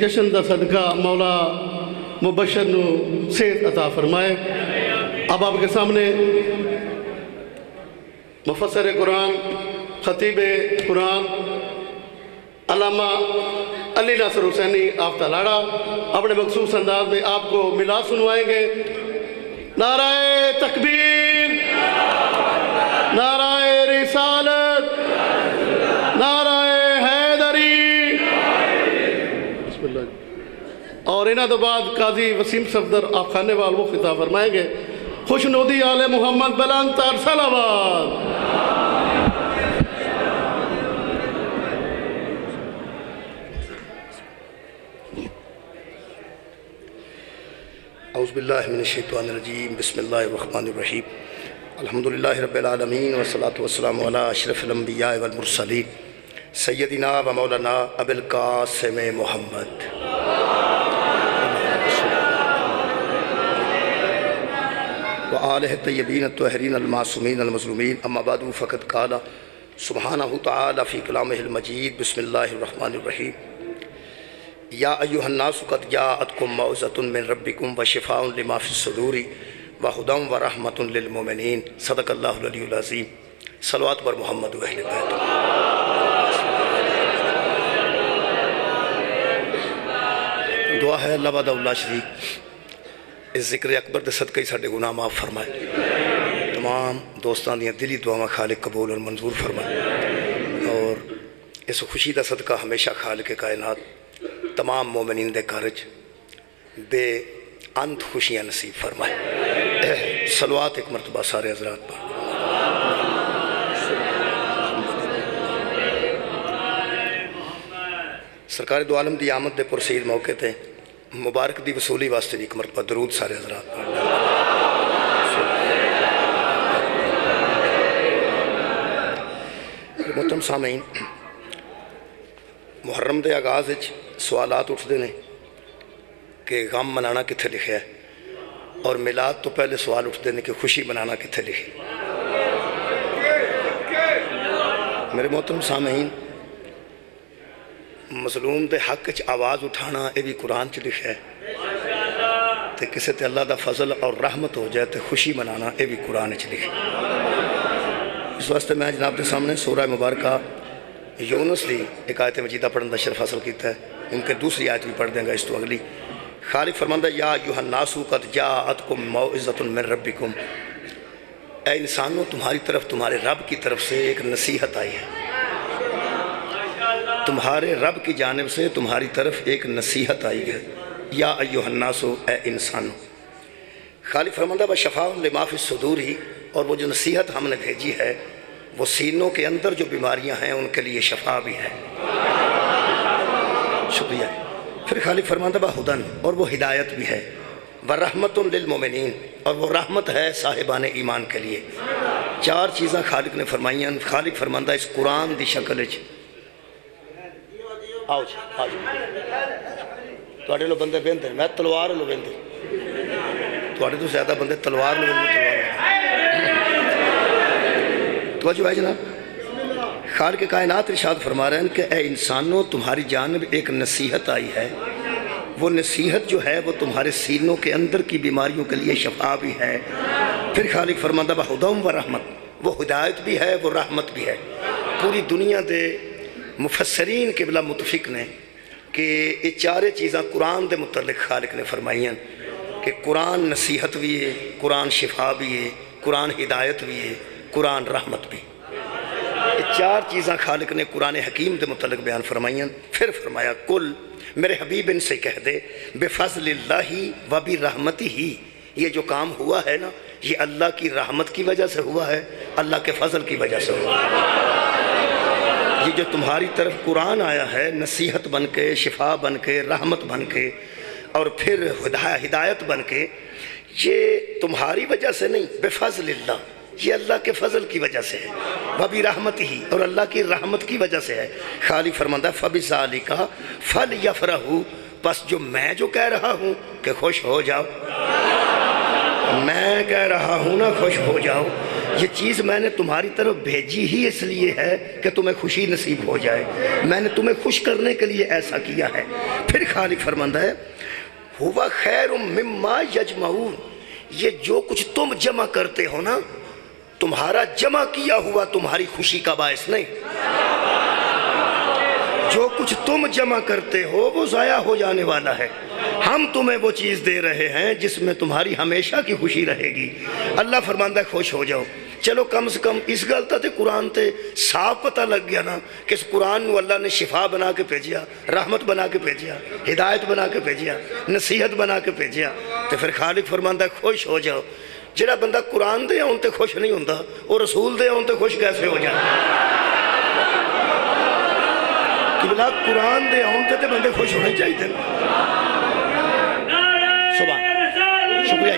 جشن دا صدقہ مولا مبشر نو صحت عطا فرمائے۔ اب آپ کے سامنے مفسر قرآن، خطیب قرآن علامہ علی ناصر حسینی آفتہ لاڑا اپنے مخصوص انداز میں آپ کو میلاد سنوائیں گے۔ نعرہ تکبیر، نعرہ رسالت، نعرہ حیدری۔ بسم اللہ۔ اور انہاں تو بعد قاضی وسیم صفدر آپ خانے وال وہ خطاب فرمائیں گے۔ خوش نودی آل محمد بلند تر صلوات۔ اعوذ باللہ من الشیطان الرجیم، بسم اللہ الرحمن الرحیم، الحمدللہ رب العالمین والصلاة والسلام علی اشرف الانبیاء والمرسلین سیدنا و مولانا ابی القاسم محمد وآلہ الطیبین الطاہرین المعصومین المظلومین، اما بعد فقد قال سبحانہ تعالی فی کلامہ المجید، بسم اللہ الرحمن الرحیم، یا ایہا الناس قد جاءتکم موعظۃ من ربکم وشفاء لما فی الصدور وہدی ورحمۃ للمؤمنین، صدق اللہ العلی العظیم۔ صلوات بر محمد و اہل بیت۔ دعا ہے اللہ وحدہ لا شریک اس ذکر اکبر دے صدقے ہی ساڈے گناہ معاف فرمائے، تمام دوستان دیاں دلی دعاواں خالق قبول اور منظور فرمائے، اور اس خوشی دا صدقہ ہمیشہ خالق کائنات تمام مومنین دے کارج بے انت خوشیاں نصیب فرمائے۔ صلوات ایک مرتبہ سارے حضرات پر۔ سرکار دو عالم دی آمد دے پرسید موقع تے مبارک دی وصولی واسطے ایک مرتبہ درود سارے حضرات پر۔ محترم سامعین، محرم دے آغاز وچ سوالات اٹھتے ہیں کہ غم منانا کتھے لکھا ہے، اور میلاد تو پہلے سوال اٹھتے ہیں کہ خوشی منانا کتھے لکھی۔ میرے محترم سامعین، مظلوم دے حق چ آواز اٹھانا یہ بھی قرآن چ لکھا ہے، تے کسے تے اللہ دا فضل اور رحمت ہو جائے تے خوشی منانا یہ بھی قرآن چ لکھا ہے۔ اس واسطے میں جناب دے سامنے سورہ مبارکہ یونس دی ایک آیت مجیدہ پڑھن دا شرف حاصل کیتا ہے، ان کے دوسری آیت بھی پڑھ دیں گا اس تو اگلی۔ خالق فرماندہ یا ایھا الناس قد جاءتکم موعظۃ من ربکم، اے انسانوں تمہاری طرف تمہارے رب کی طرف سے ایک نصیحت آئی ہے، تمہارے رب کی جانب سے تمہاری طرف ایک نصیحت آئی ہے۔ یا ایھا الناس، اے انسانوں۔ خالق فرماندہ وشفاء لما فی الصدور، ہی اور وہ جو نصیحت ہم نے بھیجی ہے وہ سینوں کے اندر جو بیماریاں ہیں ان کے لیے شفا بھی ہے۔ شکریہ۔ پھر خالق فرماندہ ہدن، اور وہ ہدایت بھی ہے، ورحمۃ للمؤمنین، اور وہ رحمت ہے صاحبان ایمان کے لیے۔ چار چیزاں خالق نے فرمائیاں۔ خالق فرماندہ اس قرآن دی شکل وچ آؤ جی آؤ جی تواڈے لو بندے بہندے، میں تلوار لو بہندے، تواڈے تو زیادہ بندے تلوار لو بہندے، توجہ ہے جناب۔ خالق کائنات ارشاد فرما رہے ہیں کہ اے انسانوں تمہاری جانب ایک نصیحت آئی ہے، وہ نصیحت جو ہے وہ تمہارے سینوں کے اندر کی بیماریوں کے لیے شفا بھی ہے۔ پھر خالق فرماندہ بہدی ورحمت، وہ ہدایت بھی ہے وہ رحمت بھی ہے۔ پوری دنیا دے مفسرین قبلہ متفق نے کہ یہ چارے چیزاں قرآن دے متعلق خالق نے فرمائی ہیں کہ قرآن نصیحت بھی ہے، قرآن شفا بھی ہے، قرآن ہدایت بھی ہے، قرآن رحمت بھی۔ یہ چار چیزاں خالق نے قرآن حکیم دے متعلق بیان فرمائیں۔ پھر فرمایا کل، میرے حبیب ان سے کہہ دے، بفضل اللہ و برحمتہ، یہ جو کام ہوا ہے نا یہ اللہ کی رحمت کی وجہ سے ہوا ہے، اللہ کے فضل کی وجہ سے ہوا ہے۔ یہ جو تمہاری طرف قرآن آیا ہے نصیحت بن کے، شفا بن کے، رحمت بن کے، اور پھر ہدایت بن کے، یہ تمہاری وجہ سے نہیں، بفضل اللہ، یہ اللہ کے فضل کی وجہ سے ہے، وَبِرَحْمَتِهِ، اور اللہ کی رحمت کی وجہ سے ہے۔ خالق فرماندہ فَبِذَالِكَ فَلْيَفْرَحُوا، بس جو میں جو کہہ رہا ہوں کہ خوش ہو جاؤ، میں کہہ رہا ہوں نا خوش ہو جاؤ، یہ چیز میں نے تمہاری طرف بھیجی ہی اس لیے ہے کہ تمہیں خوشی نصیب ہو جائے، میں نے تمہیں خوش کرنے کے لیے ایسا کیا ہے۔ پھر خالق فرماتا ہے ہوا خیر مما یجمعون، یہ جو کچھ تم جمع کرتے ہو نا، تمہارا جمع کیا ہوا تمہاری خوشی کا باعث نہیں، جو کچھ تم جمع کرتے ہو وہ ضائع ہو جانے والا ہے، ہم تمہیں وہ چیز دے رہے ہیں جس میں تمہاری ہمیشہ کی خوشی رہے گی۔ اللہ فرماندہ ہے خوش ہو جاؤ۔ چلو کم سے کم اس گلتا تے قرآن تے صاف پتہ لگ گیا نا کہ اس قرآن نو اللہ نے شفا بنا کے بھیجیا، رحمت بنا کے بھیجیا، ہدایت بنا کے بھیجیا، نصیحت بنا کے بھیجیا، تو پھر خالق فرماندہ ہے خوش ہو جاؤ۔ جڑا بندہ قرآن دے آن تے خوش نہیں ہوندہ، اور رسول دے آن تے خوش کیسے ہو جائے؟ کہ بلا قرآن دے آن تے بندے خوش ہونے چاہیے تھے۔ صبح شکریہ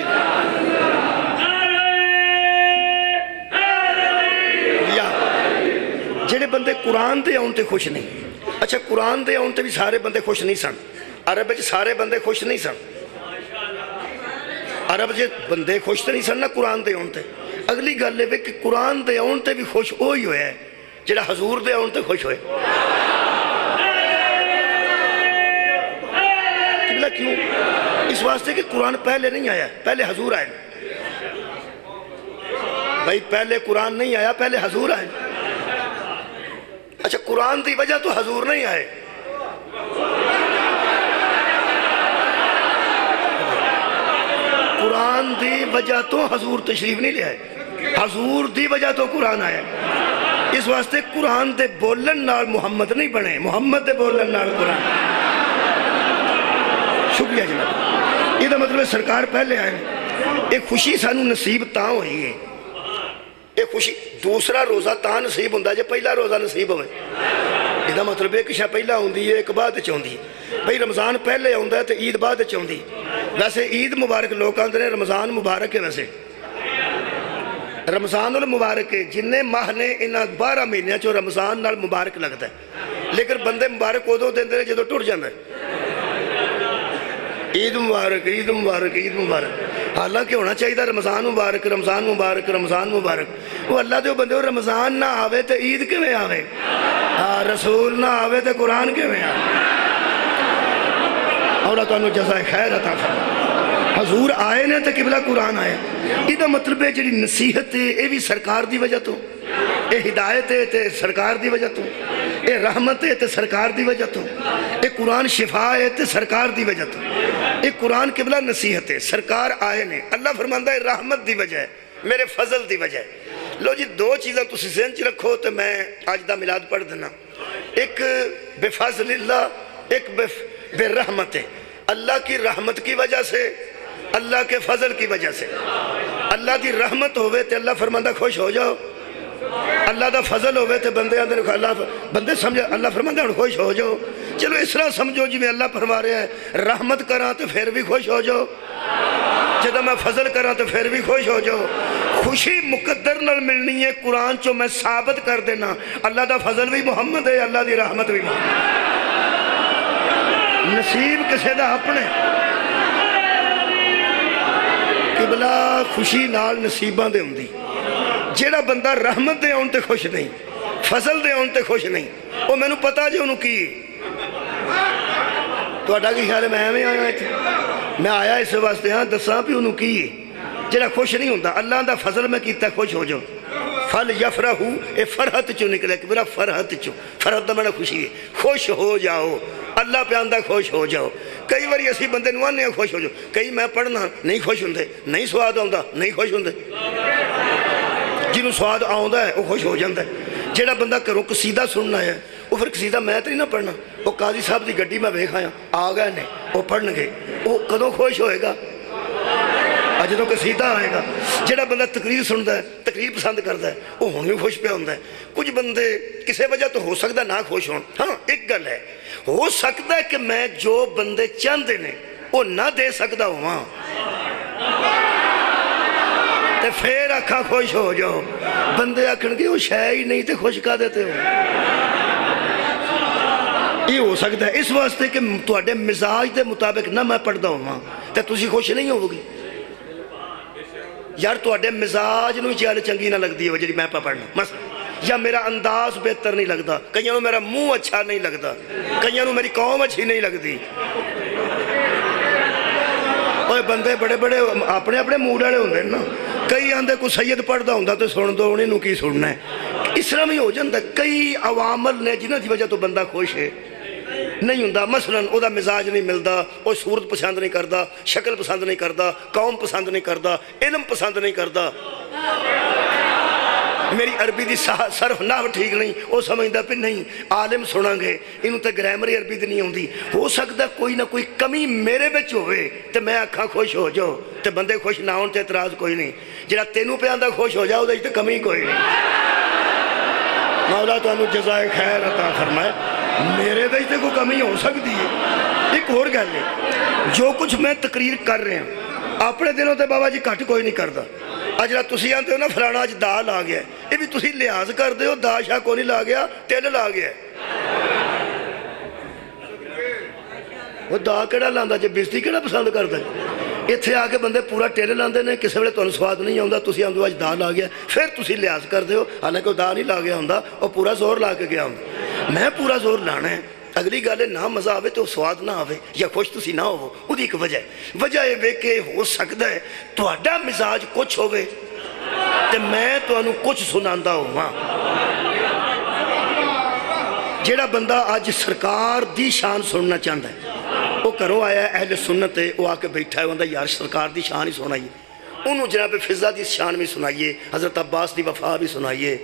جڑے بندے قرآن دے آن تے خوش نہیں۔ اچھا قرآن دے آن تے بھی سارے بندے خوش نہیں سن، عرب وچ سارے بندے خوش نہیں سن، عرب جے بندے خوش تے نہیں سن نا قرآن دے آن تے۔ اگلی گل ہے کہ قرآن دے آن تے بھی خوش ہوئی ہوئے ہے جڑا حضور دے آن تے خوش ہوئے۔ قبلہ کیوں؟ اس واسطے کہ قرآن پہلے نہیں آیا، پہلے حضور آئے۔ بھائی پہلے قرآن نہیں آیا، پہلے حضور آئے۔ اچھا قرآن دی وجہ تو حضور نہیں آئے، قرآن دی وجہ تو حضور تشریف نہیں لے آئے، حضور دی وجہ تو قرآن آیا۔ اس واسطے قرآن دے بولن نال محمد نہیں بنے، محمد دے بولن نال قرآن۔ شکریہ جناب۔ یہ مطلب ہے سرکار پہلے آئے۔ ایک خوشی سانو نصیب تاں ہوئی ہے، ایک خوشی دوسرا روزہ تاں نصیب ہوندہ جے پہلا روزہ نصیب ہوئے۔ یہ مطلب ہے کہ شاہ پہلا ہوندی ہے ایک بعد چوندی ہے۔ بھئی رمضان پہلے ہوندہ ہے تو عید بعد چوندی۔ ویسے عید مبارک لوگ آندھے ہیں رمضان مبارک ہے، ویسے رمضان المبارک ہے، جنہیں ماہ نے انہاں 12 مہینے چو رمضان نال مبارک لگتا ہے، لیکن بندے مبارک ادو دیندے جدو ٹر جاندے عید مبارک عید مبارک عید مبارک۔ حالانکہ ہونا چاہیے رمضان مبارک رمضان مبارک رمضان مبارک۔ وہ اللہ دے بندے ہو رمضان نہ آوے تو عید کیویں آوے، رسول نہ آوے تو قرآن کیویں آوے۔ اور اللہ تعالیٰ جزائے خیر عطا فرمائے۔ حضور آئے نے تو قبلہ قرآن آئے۔ یہ مطلب ہے جڑی نصیحت ہے یہ بھی سرکار دی وجہ تو، یہ ہدایت ہے تے سرکار دی وجہ تو، یہ رحمت ہے تے سرکار دی وجہ تو، یہ قرآن شفا ہے تے سرکار دی وجہ تو، یہ قرآن قبلہ نصیحت ہے، سرکار آئے نے۔ اللہ فرماندہ ہے رحمت دی وجہ ہے، میرے فضل دی وجہ ہے۔ لو جی دو چیزیں تسی ذہن چ رکھو تو میں آج دا میلاد پڑھ دینا۔ ایک بفضل اللہ، ایک بے رحمت ہے، اللہ کی رحمت کی وجہ سے، اللہ کے فضل کی وجہ سے۔ اللہ دی رحمت ہوئے تو اللہ فرماندہ خوش ہو جاؤ، اللہ دا فضل ہوئے تو بندے سمجھے اللہ فرماندہ خوش ہو جاؤ۔ چلو اس طرح سمجھو جی میں اللہ فرما رہے ہیں رحمت کراں تو پھر بھی خوش ہو جاؤ، جدہ میں فضل کراں تو پھر بھی خوش ہو جاؤ۔ خوشی مقدر نال ملنی ہے، قرآن چو میں ثابت کر دینا اللہ دا فضل بھی محمد ہے، اللہ دی رحمت بھی محمد ہے۔ نصیب کسے دا اپنے قبلہ خوشی نال نصیباں دے ہوندی۔ جیڑا بندہ رحمت دے آن تے خوش نہیں، فضل دے آن تے خوش نہیں، وہ میں نو پتا جو انہوں کی تو اٹھا کی خیال ہے میں ہمیں آیا تھے، میں آیا اس واسطے ہاں دساں بھی انہوں کی جیڑا خوش نہیں ہوندہ اللہ دا فضل میں کیتا خوش ہو جاؤ۔ فل یفرحو اے فرحت چو نکلے کہ میرا فرحت چو، فرحت دا میں نے خوشی ہے، خوش ہو جاؤ، اللہ پہ آندہ خوش ہو جاؤ۔ کئی باری اسی بندے نوانے ہیں خوش ہو جاؤ، کئی میں پڑھنا نہیں خوش ہوندے، نہیں سواد آندہ نہیں خوش ہوندے، جنہوں سواد آندہ ہے وہ خوش ہو جاندہ ہے۔ جیڑا بندہ کروں قصیدہ سننا ہے وہ پھر قصیدہ میں تو نہیں نہ پڑھنا، وہ قاضی صاحب دی گڈی میں بیکھ آیا آ گئے نے وہ پڑھن گئے، وہ کدوں خوش ہوئے گا جدوں قصیدہ آئے گا۔ جیڑا بندہ تقریر سنتا ہے تقریر پسند کرتا ہے وہ ہون بھی خوش پہ ہوتا ہے۔ کچھ بندے کسی وجہ تو ہو سکتا نہ خوش ہون، ہاں ایک گل ہے ہو سکتا ہے کہ میں جو بندے چاہتے ہیں وہ نہ دے سکتا ہوں تو پھر آکھاں خوش ہو جاؤ۔ بندے آکھن گے وہ شے ہی نہیں تو خوش کا دیتے ہو، یہ ہو سکتا ہے۔ اس واسطے کہ تواڈے مزاج دے مطابق نہ میں پڑھتا ہوں تو تسی خوش نہیں ہوگی۔ یار تواڈے مزاج نو چل چنگی نہ لگتی ہو جی میں پا پڑھنا مثلا، یا میرا انداز بہتر نہیں لگتا، کئیوں نو میرا منہ اچھا نہیں لگتا، کئیوں نو میری قوم اچھی نہیں لگتی. اور بندے بڑے بڑے اپنے اپنے موڈ والے ہوندے نا. کئی آندے کو سید پڑھدا ہوندا تے سن دو انہوں کی سننا ہے. اس طرح بھی ہو جاتا. کئی عوامل نے جنہاں دی وجہ تو بندہ خوش ہے نہیں ہوندا. مثلا او دا مزاج نہیں ملدا، او صورت پسند نہیں کردا، شکل پسند نہیں کردا، قوم پسند نہیں کردا، علم پسند نہیں کردا. میری عربی دی صرف نحو ٹھیک نہیں، وہ سمجھدا پہ نہیں عالم سنا گے انہوں تے گرامر عربی دی نہیں ہوندی. ہو سکتا کوئی نہ کوئی کمی میرے بچ ہوئے تے میں آکھاں خوش ہو جاؤ تے بندے خوش نہ ہون تے اعتراض کوئی نہیں. جڑا تینوں پہ آندا خوش ہو جاؤ دے تے کمی کوئی نہیں. مولا تو انہوں جزائے خیر عطا فرمائے. میرے دے تے کوئی کمی ہو سکتی ہے. ایک اور گل ہے، جو کچھ میں تقریر کر رہے ہیں اپنے دنوں تے بابا جی کٹ کوئی نہیں کردا. اجلا تسی آنتے ہو نا فلانا اج دال آ گیا ہے، یہ بھی تسی لحاظ کر دے ہو دا شاہ کو نہیں لا گیا تیل لا گیا ہے. وہ دا کیڑا لاندا جے بستی کیڑا پسند کردا ہے. اتھے آ کے بندے پورا ٹیل لاندے نے، کسے ویلے تانوں سواد نہیں آوندا تسی آندو اج دا لا گیا، پھر تسی لحاظ کر دے ہو حالانکہ وہ دا نہیں لا گیا ہوندا، وہ پورا زور لا کے گیا ہوندا. میں پورا زور لانا ہے. اگلی گل ہے نہ مزہ آوے تو سواد نہ آوے یا خوش تسی نہ ہو، وہ دی ایک وجہ ہے. وجہ یہ وے کہ ہو سکتا ہے تہاڈا مزاج کچھ ہوئے تے میں تانوں کچھ سناندا ہواں. جیڑا بندہ آج سرکار دی شان سننا چاہتا ہے وہ کرو آیا ہے اہل سنت ہے، وہ آ کے بیٹھا ہے وہاں یار سرکار دی شان ہی سنائیے. انہوں جناب فضا دی شان بھی سنائیے، حضرت عباس دی وفا بھی سنائیے،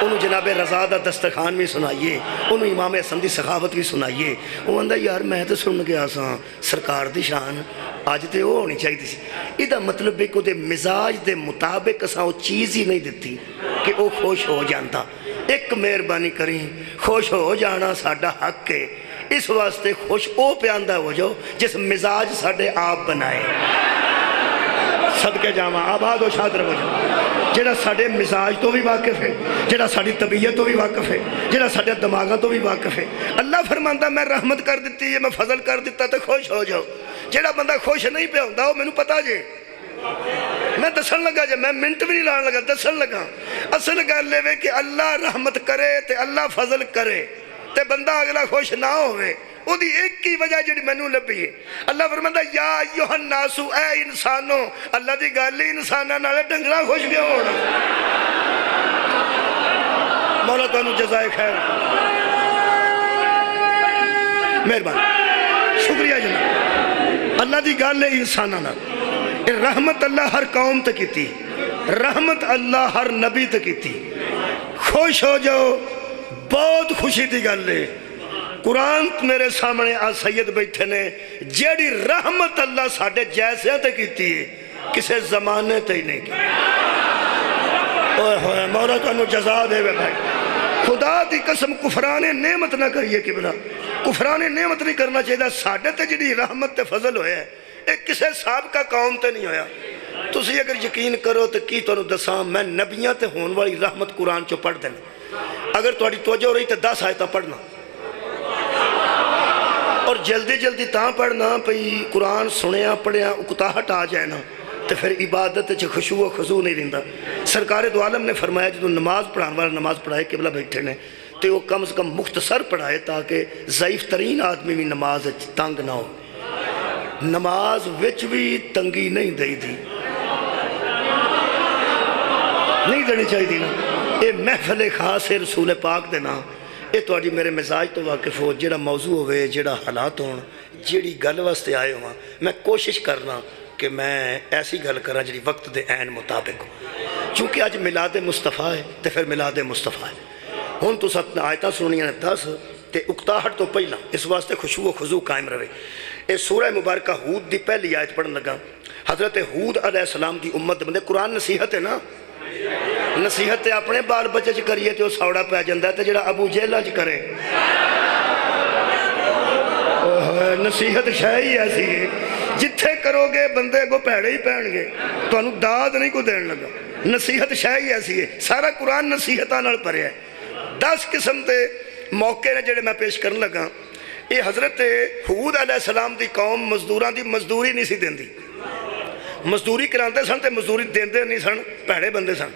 انہوں جناب رضا دا دسترخوان بھی سنائیے، انہوں امام حسن دی سخاوت بھی سنائیے. وہ آندا یار میں تو سن گیا ساں سرکار دی شان آج تے وہ ہونی چاہیے سی. یہ مطلب ہے کہ وہ مزاج دے مطابق اساں وہ چیز ہی نہیں دیتی کہ وہ خوش ہو جانتا. ایک مہربانی کریں، خوش ہو جانا ساڈا حق ہے. اس واسطے خوش او پیاندہ ہو جاؤ جس مزاج ساڈے آپ بنائے. صدقے جاواں آباد و شاد رہو جاؤ. جڑا ساڈے مزاج تو بھی واقف ہے، جڑا ساڈی طبیعت تو بھی واقف ہے، جڑا ساڈے دماغاں تو بھی واقف ہے. اللہ فرماندا میں رحمت کر دیتی ہے، میں فضل کر دیتا تے خوش ہو جاؤ. جڑا بندہ خوش نہیں پہ ہوندا وہ مینوں پتہ جے. میں دسن لگا جے، میں منٹ بھی نہیں لان لگا، دسن لگا. اصل گل ہے کہ اللہ رحمت کرے تے اللہ فضل کرے تے بندہ اگلا خوش نہ ہوئے. وہ دی ایک ہی وجہ جڑی مینوں لبھی ہے. اللہ فرماندا یا ایھا الناس اے انسانو، اللہ دی گل ہی انساناں نال ڈنگرا خوش کیوں ہونا. مولا تانوں جزائے خیر مہربانی شکریہ جناب. اللہ دی گل ہے انساناں نال. رحمت اللہ ہر قوم تے کیتی، رحمت اللہ ہر نبی تے کیتی. خوش ہو جاؤ بہت خوشی دی گل ہے. قرآن میرے سامنے آ سید بیٹھے نے جیڑی رحمت اللہ ساڑھے جیسے تے کیتی ہے کسے زمانے تے ہی نہیں کی. اوہ ہوئے مولا تو انہوں جزا دے وے بھائی. خدا دی قسم کفران نعمت نہ کریے کبرا، کفران نعمت نہیں کرنا چاہیے. ساڑھے تے جیڑی رحمت تے فضل ہوئے ہے ایک کسے سابقہ قوم تے نہیں ہویا. تسی اگر یقین کرو تو کی تو دساں میں نبیاں تے ہون والی رحمت قرآن چو پڑھ دینا. اگر تھوڑی توجہ ہو رہی تو 10 آیتاں پڑھنا اور جلدی جلدی تاں پڑھنا پئی قرآن سنیا پڑھیا اکتاہٹ آ جائے نا تو پھر عبادت چھ خشوع و خضوع نہیں رہندا. سرکار دو عالم نے فرمایا جدو نماز پڑھان والا نماز پڑھائے قبلہ بیٹھے نے تو وہ کم سے کم مختصر پڑھائے تاکہ ضعیف ترین آدمی بھی نماز تنگ نہ ہو. نماز وچ بھی تنگی نہیں دئی دی، نہیں دینی چاہیے دی نا. اے محفل خاص ہے رسول پاک دے نا. اے توڑی میرے مزاج تو واقف ہو جیڑا موضوع ہوئے جیڑا حالات ہون جیڑی گل واسطے آئے ہوا میں کوشش کرنا کہ میں ایسی گل کرنا جیڑی وقت دے عین مطابق ہو. چونکہ آج میلاد مصطفیٰ ہے تو پھر میلاد مصطفیٰ ہے. ہون تو ساتھ آیتاں سننیاں 10 تے اکتاہٹ تو پہلا اس واسطے خشوع و خضوع قائم رہے. اے سورہ مبارکہ ہود دی پہلی آیت پڑھن لگا. حضرت ہود علیہ السلام دی امت بندے قرآن نصیحت ہے نا، نصیحت اپنے بال بچے چ کریے تو سوڑا پہ جاندہ ہے تو جڑا ابو جہل چ کرے نصیحت شے ہی ایسی ہے جتھے کرو گے بندے کو پیڑے ہی پہن گے تو انہوں داد نہیں کو دین لگا. نصیحت شے ہی ایسی ہے. سارا قرآن نصیحتاں نال پڑھے ہے. 10 قسم دے موقع نے جڑے میں پیش کرن لگا. یہ حضرت ہود علیہ السلام دی قوم مزدوراں دی مزدوری نہیں سی دیندی. مزدوری کراندے سن تے مزدوری دیندے نہیں سن، پیڑے بندے سن۔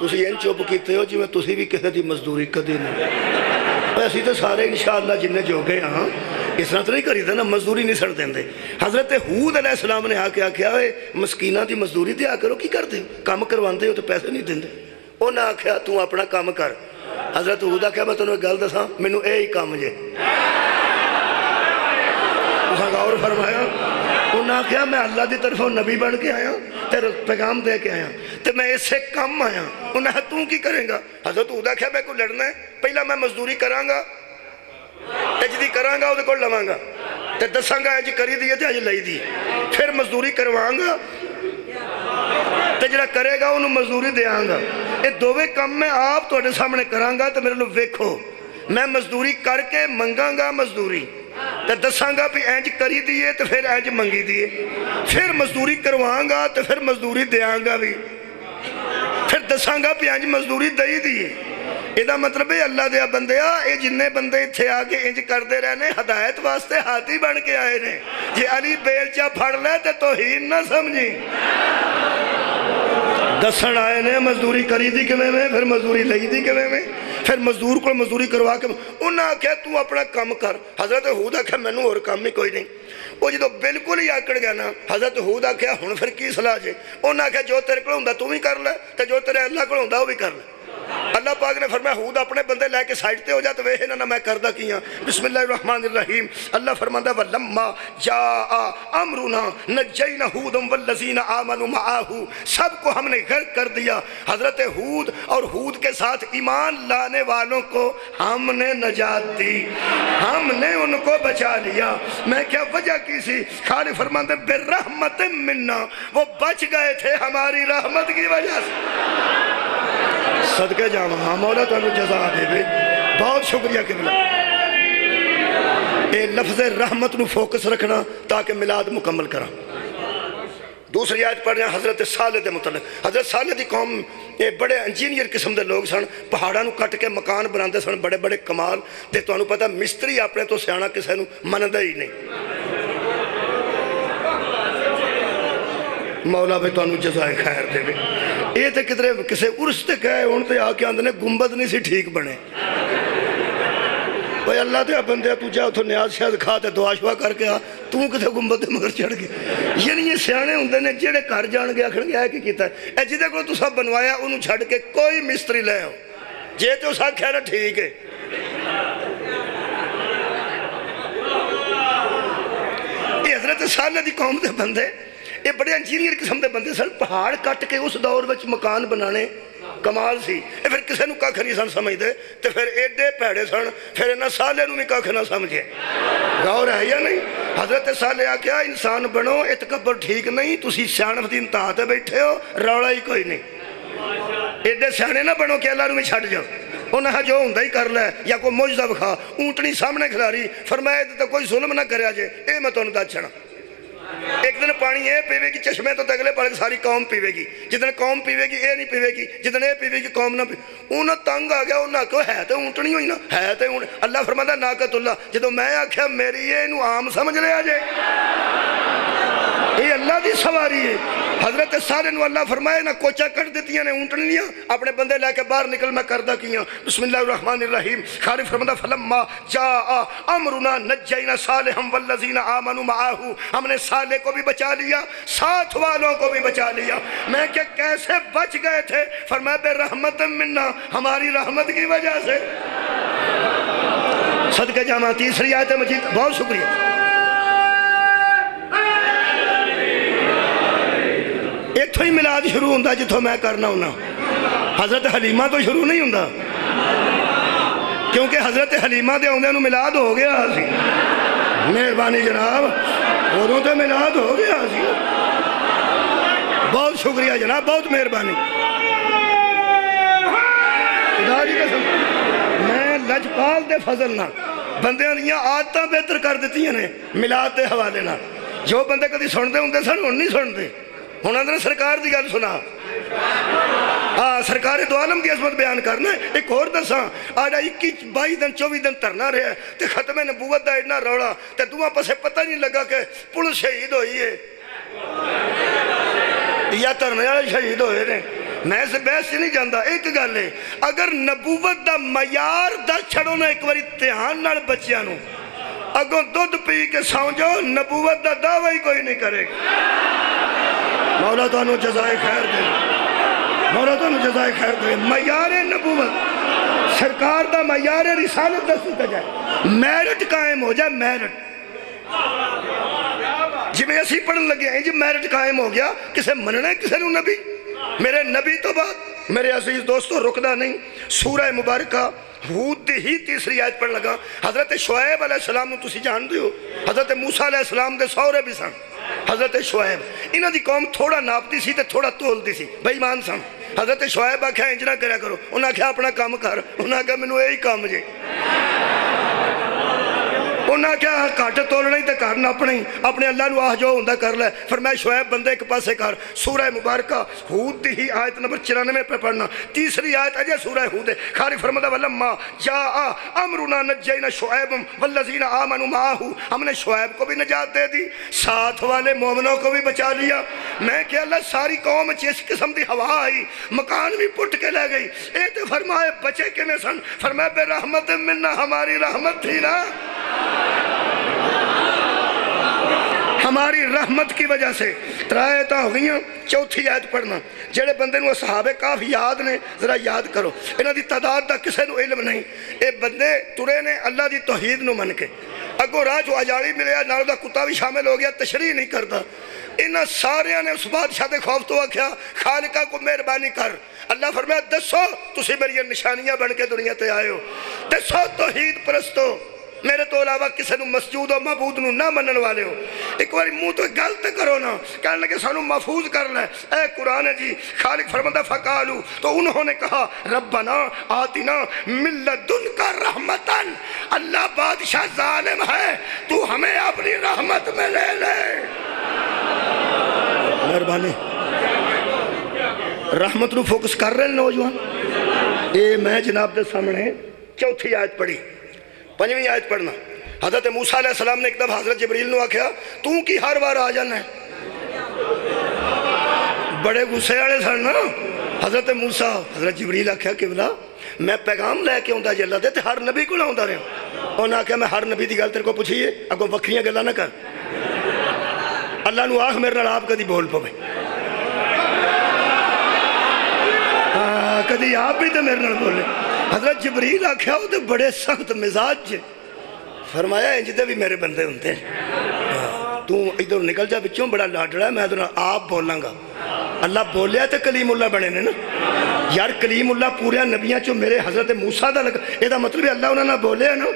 تسی این چپ کیتے ہو جی میں تسی بھی کہتے دی مزدوری کدی نہیں، ایسی تو سارے انشاءاللہ جنہیں جو گئے ہاں اس طرح تو نہیں کری تھا نا، مزدوری نہیں سڑ دیندے۔ حضرت ہود علیہ السلام نے آکے آکھیا ہوئے مسکینہ دی مزدوری دیا کرو، کی کر دے کام کرواندے ہو تو پیسے نہیں دیندے، انہاں آکھیا تو اپنا کام کر۔ حضرت ہود آکھیا میں تنوں گل دساں مینوں اے ہی کام جے، تساں غور فرمایا، انہاں آکھیا میں اللہ دی طرفوں نبی بن کے آیا تیرے پیغام دے کے آیا تے میں اس سے کم آیا۔ انہاں کہا تو کی کریں گا؟ حضرت ہود آکھیا میں کو لڑنا ہے، پہلا میں مزدوری کراں گا، اجدی کراں گا او دے کول لواں گا تے دساں گا اج کری دی تے اج لئی دی، پھر مزدوری کرواں گا تے جڑا کرے گا انہوں مزدوری دیاں گا۔ یہ دوویں کم میں آپ تواڈے سامنے کراں گا تے میرے لو ویکھو، میں مزدوری کر کے منگاں گا مزدوری تے دساں گا بھی اینج کری دیئے تے پھر اینج منگی دیئے، پھر مزدوری کرواں گا تے پھر مزدوری دیاں گا بھی، پھر دساں گا بھی اینج مزدوری دئی دیئے۔ یہ مطلب ہے اللہ دیا بندیا یہ جننے بندے اتھے آگے انج کر دے رہنے ہدایت واسطے ہاتھی بن کے آئے نے، جی علی بیلچہ پھڑ لے تے توہین نہ سمجھی، دسن آئے نے مزدوری کری دی کمیں میں، پھر مزدوری لئی دی کمیں میں، پھر مزدور کو مزدوری کروا کے انہاں کہا تو اپنا کام کر۔ حضرت ہود کہا میں نو اور کام ہی کوئی نہیں، وہ جدو بالکل ہی آکڑ گیا نا حضرت ہود کہا ہن پھر کی صلاح جے، انہاں کہا جو تیرے کو ہوندا تو بھی کر لے تے جو تیرے اللہ کو ہوندا وہ بھی کر لے۔ اللہ پاک نے فرمایا ہود اپنے بندے لے کے سائٹ تے ہو جا تو وے نہ میں کردہ کیا۔ بسم اللہ الرحمن الرحیم، اللہ فرماندہ وَلَمَّا جَاءَ أَمْرُنَا نَجَّيْنَا هُودًا وَالَّذِينَ آمَنُوا مَعَهُ، سب کو ہم نے غرق کر دیا۔ حضرت ہود اور ہود کے ساتھ ایمان لانے والوں کو ہم نے نجات دی، ہم نے ان کو بچا لیا۔ میں کیا وجہ کی سی؟ خالق فرماندہ بِرَحْمَتٍ مِّنَّا، وہ بچ گئے تھے ہماری رحمت کی وجہ سے۔ صدقے جاواں ہاں مولا تو انہوں جزا دے بے، بہت شکریہ قبلہ۔ اے لفظ رحمت نو فوکس رکھنا تاکہ میلاد مکمل کرا۔ دوسری آیت پڑھ رہے ہیں حضرت صالح دے متعلق۔ حضرت صالح دی قوم یہ بڑے انجینئر قسم دے لوگ سن، پہاڑاں نو کٹ کے مکان بناندے سن، بڑے بڑے کمال تے تو انہوں پتا مستری اپنے تو سیانا کسے نو مندہ ہی نہیں۔ مولا بھی تو انہوں جزائے خیر دے بے۔ یہ تے کدرے کسے عرص تے کہے ان تے آکے آندھنے گنبد نہیں سی ٹھیک بنے۔ بھئی اللہ تے بندے تو جاؤ تو نیاز شاید کھاتے دعا شوا کر کے تو کتے گنبد تے مگر چڑھ گئے۔ یعنی یہ سیانے ہوندے نے جیڑے کار جان گیا کھڑ گیا ہے کہ کیتا ہے اے جدے کو تو سب بنوایا انہوں چھڑ کے کوئی مستری لے ہو جے تو سا کہہ رہا ٹھیک ہے۔ یہ حضرت صالح دی قوم دے بندے یہ بڑے انجینئر قسم دے بندے سن، پہاڑ کٹ کے اس دور وچ مکان بنانے کمال سی۔ پھر کسے نو کاکھ نہیں سن سمجھ دے تے پھر ایڈے پیڑے سن، پھر انہاں صالح نو بھی کاکھ نہ سمجھے۔ غور ہے یا نہیں؟ حضرت صالح کیا انسان بنو اتکبر ٹھیک نہیں، تسی سیانف دی انتہا تے بیٹھے ہو روڑا ہی کوئی نہیں۔ ایڈے سیانے نہ بنو کہ اللہ نو بھی چھڑ جاؤ، انہاں جو ہوندہ ہی کر لے یا کوئی معجزہ بکھا، اونٹنی سامنے کھلاری فرمایا تو کوئی ظلم نہ کریا جے، اے میں تو انہوں چھڑا۔ ایک دن پانی اے پیوے گی چشمے تو تگلے پڑھ ساری قوم پیوے گی، جتنے قوم پیوے گی اے نہیں پیوے گی، جتنے اے پیوے گی قوم نہ پیوے۔ انہوں تنگ آ گیا انہوں کو ہے تو اونٹنی ہوئی نا ہے تو اللہ فرماتا ناکت اللہ، جدو میں آکھیا میری یہ انہوں عام سمجھ لے آجے، یہ اللہ دی سواری ہے۔ حضرت صالح نو اللہ فرمائے نہ کوچہ کٹ دیتی ہیں نے اونٹنی لیا، اپنے بندے لے کے باہر نکل میں کردہ کیا۔ بسم اللہ الرحمن الرحیم، خالق فرماتا فلما جاء امرنا نجینا صالحا والذین آمنوا معاہو، ہم نے صالح کو بھی بچا لیا، ساتھ والوں کو بھی بچا لیا۔ میں کہ کیسے بچ گئے تھے؟ فرمایا بے رحمت منا، ہماری رحمت کی وجہ سے۔ صدقہ جامعہ تیسری آیت مجید، بہت شکریہ۔ ایک تو ہی میلاد شروع ہوندہ جتوں میں کرنا ہونا، حضرت حلیمہ تو شروع نہیں ہوندہ کیونکہ حضرت حلیمہ دے ہوندے انہوں میلاد ہو گیا سی۔ مہربانی جناب، اوروں تے میلاد ہو گیا سی۔ بہت شکریہ جناب، بہت مہربانی۔ خدا جی قسم میں لجپال دے فضل نہ بندے دیاں عادتاں بہتر کر دیتی ہیں میلاد دے حوالے نہ، جو بندے کدی سن دے ہوندے سن ہن نہیں سن دے، ہونا دے سرکار دی گل سنا، ہاں سرکار دو عالم کی عظمت بیان کرنا ہے. ایک اور دساں آجا 21 22 دن 24 دن ترنا رہا ہے تے ختم نبوت دا اتنا روڑا تے دوہاں پسے پتہ نہیں لگا کہ پل شہید ہوئی ہے یا ترنے والے شہید ہوئے نے. میں سے بحث سے نہیں جاندا. ایک گل ہے اگر نبوت دا معیار دس چھڑو نا ایک باری دھیان نال بچیاں نو اگوں دودھ پی کے سو جاؤ نبوت دا دعوی کوئی نہیں کرے گا. مولا تانوں جزائے خیر دے, مولا تانوں جزائے خیر دے. معیار نبوت سرکار دا معیار رسالت دا ستا جائے, میرٹ قائم ہو جائے. میرٹ جی میں اسی پڑھن لگے ہیں جی میرٹ قائم ہو گیا, کسے مننا ہے کسے نو نبی. میرے نبی تو بات میرے عزیز دوستو رکدہ نہیں. سورہ مبارکہ ہود دی ہی تیسری آیت پڑھ لگا. حضرت شعیب علیہ السلام نو تسی جان دیو, حضرت موسیٰ علیہ السلام دے سورے بھی سن. حضرت شعیب انہاں دی قوم تھوڑا ناپتی سی تے تھوڑا تول دی سی, بے ایمان سن. حضرت شعیب آکھیا انجنا کریا کرو, انہاں کہا اپنا کام کر, انہاں کہا منو یہی کام جے. انہاں کیا کاٹ تولنا ہی تے کرنا اپنے اللہ نو آہ جو ہوندہ کر لے. فرمایا شعیب بندے ایک پاسے کر. سورہ مبارکہ ہود دی ہی آیت نمبر 94 پہ پڑھنا. تیسری آیت اجے سورہ ہود ہے. خاری فرماتا وَلَمَّا جَاءَ أَمْرُنَا نَجَّيْنَا شُعَيْبًا وَالَّذِينَ آمَنُوا مَعَهُ, ہم نے شعیب کو بھی نجات دے دی, ساتھ والے مومنوں کو بھی بچا لیا. میں کہ اللہ ساری قوم اس قسم دی ہوا آئی, مکان بھی پٹ کے لے گئی. اے تے فرمائے بچے کنے سن, فرمایا بے رحمت مننا, ہماری رحمت تھی نا, ہماری رحمت کی وجہ سے. ترائیتاں ہو گئیاں. چوتھی آیت پڑھنا. جڑے بندے نو صحاب کاف یاد نے ذرا یاد کرو, انہاں دی تعداد دا کسے نو علم نہیں. اے بندے ٹرے نے اللہ دی توحید نو من کے, اگو راہ جو اجاڑی ملیا نال دا کتا بھی شامل ہو گیا, تشریح نہیں کرتا. انہاں سارے نے اس بادشاہ دے خوف تو آکھیا خالقہ کو مہربانی کر. اللہ فرمایا دسو تسی میری نشانیاں بن کے دنیا تے آئے ہو, دسو توحید پرستو, میرے تو علاوہ کسی نو مسجود و معبود نو نہ منن والے ہو. ایک باری منہ تو غلط کرو نا, کہنے لگے سانو محفوظ کر لے. اے قرآن ہے جی, خالق فرماتا فقالو, تو انہوں نے کہا ربنا آتنا من لدنک رحمتن, اللہ بادشاہ ظالم ہے, تو ہمیں اپنی رحمت میں لے لے. مہربانی رحمت نو فوکس کر رہے ہیں نوجوان. اے میں جناب دے سامنے چوتھی آیت پڑھی. پنجویں آیت پڑھنا. حضرت موسیٰ علیہ السلام نے ایک دفعہ حضرت جبریل نو آکھیا تو کی ہر بار آ جانا ہے. بڑے غصے والے سن نا حضرت موسیٰ. حضرت جبریل آکھیا قبلہ میں پیغام لے کے ہوندا جے اللہ دے تے ہر نبی کو آوندا رہا. انہاں آکھیا میں ہر نبی دی گل تیرے کو پوچھیے, اگوں وکھریاں گلاں نہ کر. اللہ نو آکھ میرے نال آپ کدی بول پوے, کدی آپ بھی تے میرے نال بولے. حضرت جبریل آکھیا وہ تے بڑے سخت مزاج جے. فرمایا انج دے بھی میرے بندے ہوندے, تو ادھر نکل جا بچوں, بڑا لاڈڑا ہے, میں ادھر آپ بولاں گا. اللہ بولیا تے کلیم اللہ بنے نے نا یار. کلیم اللہ پورے نبیاں چو میرے حضرت موسیٰ دا لگا, یہ دا مطلب ہے اللہ انہوں نے بولیا نا.